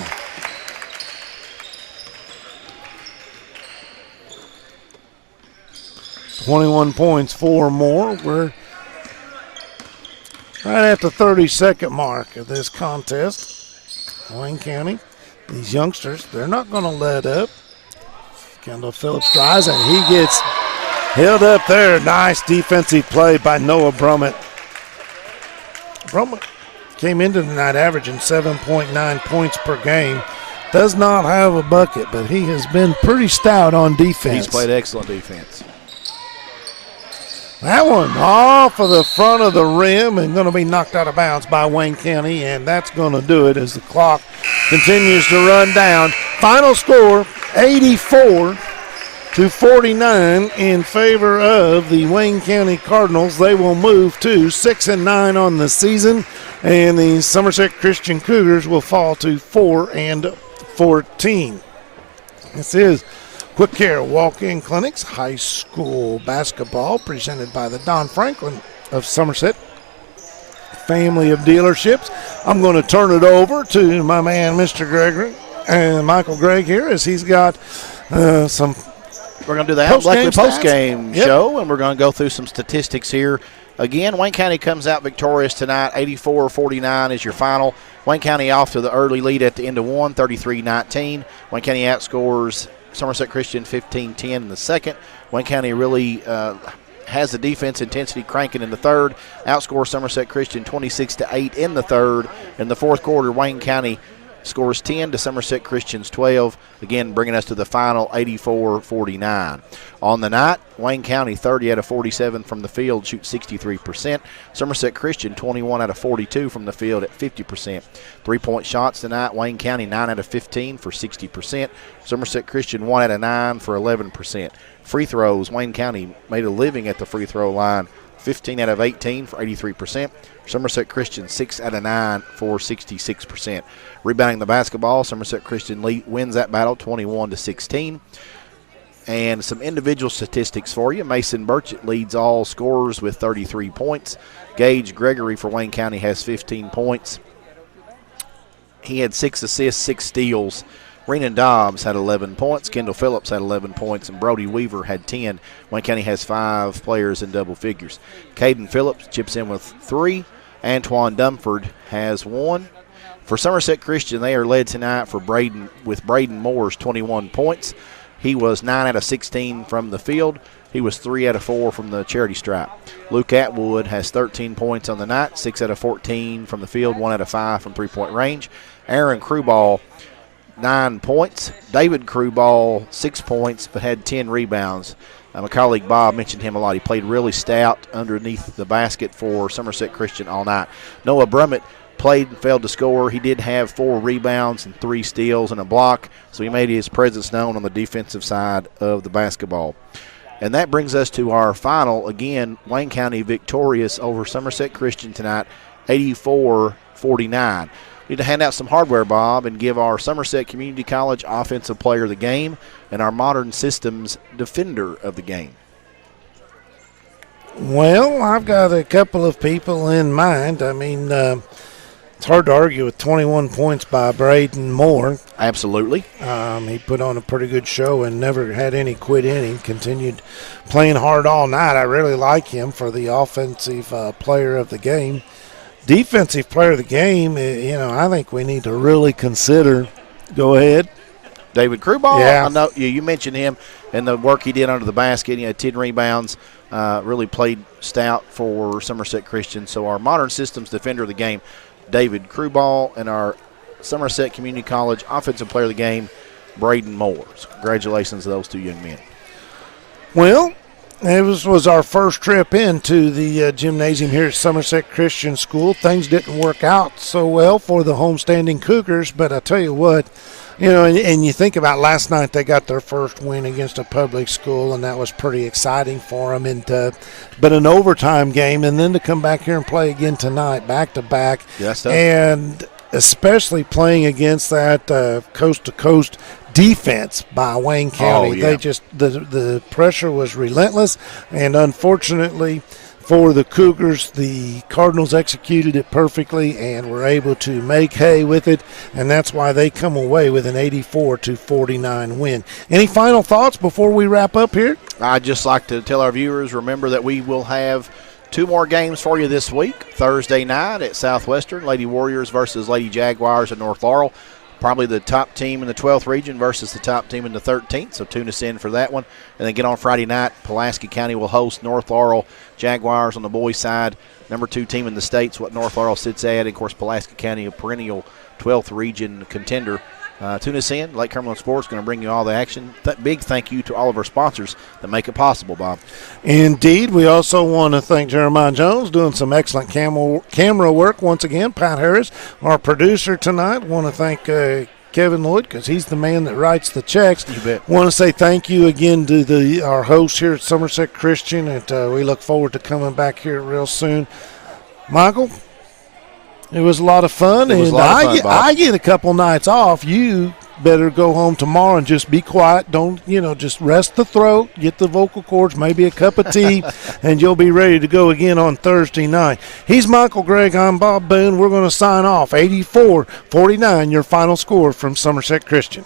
.21 points for Moore. We're right at the 30-second mark of this contest. Wayne County, these youngsters, they're not going to let up. Kendall Phillips drives, and he gets held up there. Nice defensive play by Noah Brummett. Brummett came into the night averaging 7.9 points per game. Does not have a bucket, but he has been pretty stout on defense. He's played excellent defense. That one off of the front of the rim and going to be knocked out of bounds by Wayne County, and that's going to do it as the clock continues to run down. Final score, 84-49 in favor of the Wayne County Cardinals. They will move to 6-9 on the season, and the Somerset Christian Cougars will fall to 4-14. This is Quick Care Walk-In Clinics, high school basketball, presented by the Don Franklin of Somerset family of dealerships. I'm going to turn it over to my man, Mr. Gregory, and Michael Gregg here, as he's got some. We're going to do the post-game show, and we're going to go through some statistics here. Again, Wayne County comes out victorious tonight. 84-49 is your final. Wayne County off to the early lead at the end of one, 33-19. Wayne County outscores Somerset Christian 15-10 in the second. Wayne County really has the defense intensity cranking in the third. Outscores Somerset Christian 26-8 in the third. In the fourth quarter, Wayne County scores 10 to Somerset Christian's 12. Again, bringing us to the final 84-49. On the night, Wayne County 30 out of 47 from the field, shoots 63%. Somerset Christian 21 out of 42 from the field at 50%. 3-point shots tonight, Wayne County 9 out of 15 for 60%. Somerset Christian 1 out of 9 for 11%. Free throws, Wayne County made a living at the free throw line, 15 out of 18 for 83%. Somerset Christian 6 out of 9 for 66%. Rebounding the basketball, Somerset Christian wins that battle 21-16. And some individual statistics for you. Mason Burchett leads all scorers with 33 points. Gage Gregory for Wayne County has 15 points. He had 6 assists, 6 steals. Renan Dobbs had 11 points. Kendall Phillips had 11 points. And Brody Weaver had 10. Wayne County has 5 players in double figures. Caden Phillips chips in with 3. Antoine Dumford has 1. For Somerset Christian, they are led tonight with Braden Moore's 21 points. He was 9 out of 16 from the field. He was 3 out of 4 from the charity stripe. Luke Atwood has 13 points on the night, 6 out of 14 from the field, 1 out of 5 from three-point range. Aaron Crewball, 9 points. David Crewball, 6 points, but had 10 rebounds. My colleague Bob mentioned him a lot. He played really stout underneath the basket for Somerset Christian all night. Noah Brummett played and failed to score. He did have 4 rebounds and 3 steals and a block, so he made his presence known on the defensive side of the basketball. And that brings us to our final. Again, Wayne County victorious over Somerset Christian tonight, 84-49. We need to hand out some hardware, Bob, and give our Somerset Community College Offensive Player of the Game and our Modern Systems Defender of the Game. Well, I've got a couple of people in mind. I mean, it's hard to argue with 21 points by Braden Moore. Absolutely. He put on a pretty good show and never had any quit inning, continued playing hard all night. I really like him for the offensive player of the game. Defensive player of the game, I think we need to really consider. Go ahead. David Crewball. Yeah. I know you mentioned him and the work he did under the basket. He had 10 rebounds, really played stout for Somerset Christian. So our Modern Systems Defender of the Game, David Crewball, and our Somerset Community College Offensive Player of the Game, Braden Moore. So congratulations to those 2 young men. Well, it was our first trip into the gymnasium here at Somerset Christian School. Things didn't work out so well for the homestanding Cougars, but I tell you what, and you think about last night, they got their first win against a public school, and that was pretty exciting for them. But an overtime game, and then to come back here and play again tonight, back-to-back. Yes, and especially playing against that coast-to-coast defense by Wayne County. Oh, yeah. They just the pressure was relentless, and unfortunately for the Cougars, the Cardinals executed it perfectly and were able to make hay with it, and that's why they come away with an 84-49 win. Any final thoughts before we wrap up here? I'd just like to tell our viewers, remember that we will have 2 more games for you this week. Thursday night at Southwestern, Lady Warriors versus Lady Jaguars at North Laurel. Probably the top team in the 12th region versus the top team in the 13th, so tune us in for that one. And then get on Friday night, Pulaski County will host North Laurel Jaguars on the boys' side. Number 2 team in the state's what North Laurel sits at. And, of course, Pulaski County, a perennial 12th region contender. Tune us in. Lake Cumberland Sports going to bring you all the action. Big thank you to all of our sponsors that make it possible, Bob. Indeed. We also want to thank Jeremiah Jones, doing some excellent camera work once again. Pat Harris, our producer tonight. Want to thank Kevin Lloyd, because he's the man that writes the checks. You bet. Want to say thank you again to our host here at Somerset Christian, and we look forward to coming back here real soon. Michael, it was a lot of fun, and I get a couple nights off. You better go home tomorrow and just be quiet. Don't, just rest the throat, get the vocal cords, maybe a cup of tea, and you'll be ready to go again on Thursday night. He's Michael Gregg. I'm Bob Boone. We're going to sign off. 84-49, your final score from Somerset Christian.